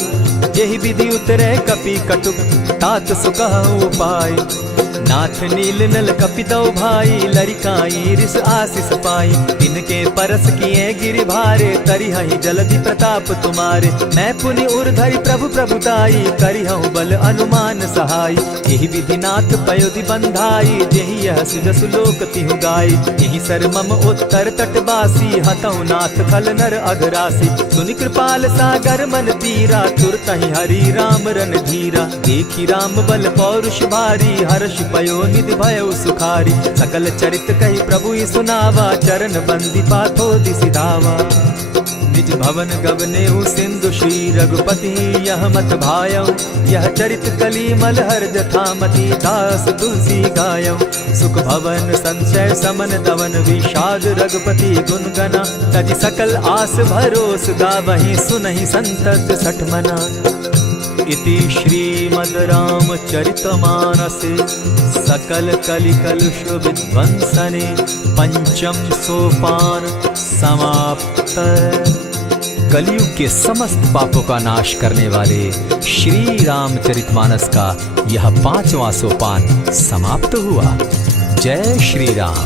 जेहि विधि उतरे कपि कटुक, तात सुकहु उपाय। नाथ नील नल कपितौ भाई, लरिकाई रिस आशीष पाई। तिनके परस किए गिरि भारे, तरिहहि जलधि प्रताप तुम्हारे। मैं पुनि उर्धरि प्रभु प्रभुताई, करिहु बल अनुमान सहाय। एहि विधि नाथ पयोधि बंधाई, जेहि यह सुजसु लोक तिहु गाई। एहि सर मम उत्तर तटवासी, हतौ नाथ खल नर अघरासी। सुनि कृपाल सागर मन तीरा, तुरतहि हरि राम रन धीरा। देखि राम बल पौरुष भारी, हर्ष पयो निधि भयउ सुखारी। सकल चरित कहि प्रभु सुनावा, चरण बंदी पाथो दिसि धावा। निज भवन गवनेउ सिंधु श्री रघुपति, यह मत भायउ। यह चरित कली मलहर जथामति, दास तुलसी गायउ। सुख भवन संशय समन दवन, विषाद रघुपति गुण गना। तजि सकल आस भरोस, गावहि सुनहि संतत सठ मना। इति श्रीमद् रामचरितमानसे, सकल कलि कलुष विध्वंसने। पंचम सोपान समाप्त। कलयुग के समस्त पापों का नाश करने वाले श्री रामचरितमानस का यह 5वां सोपान समाप्त हुआ। जय श्री राम।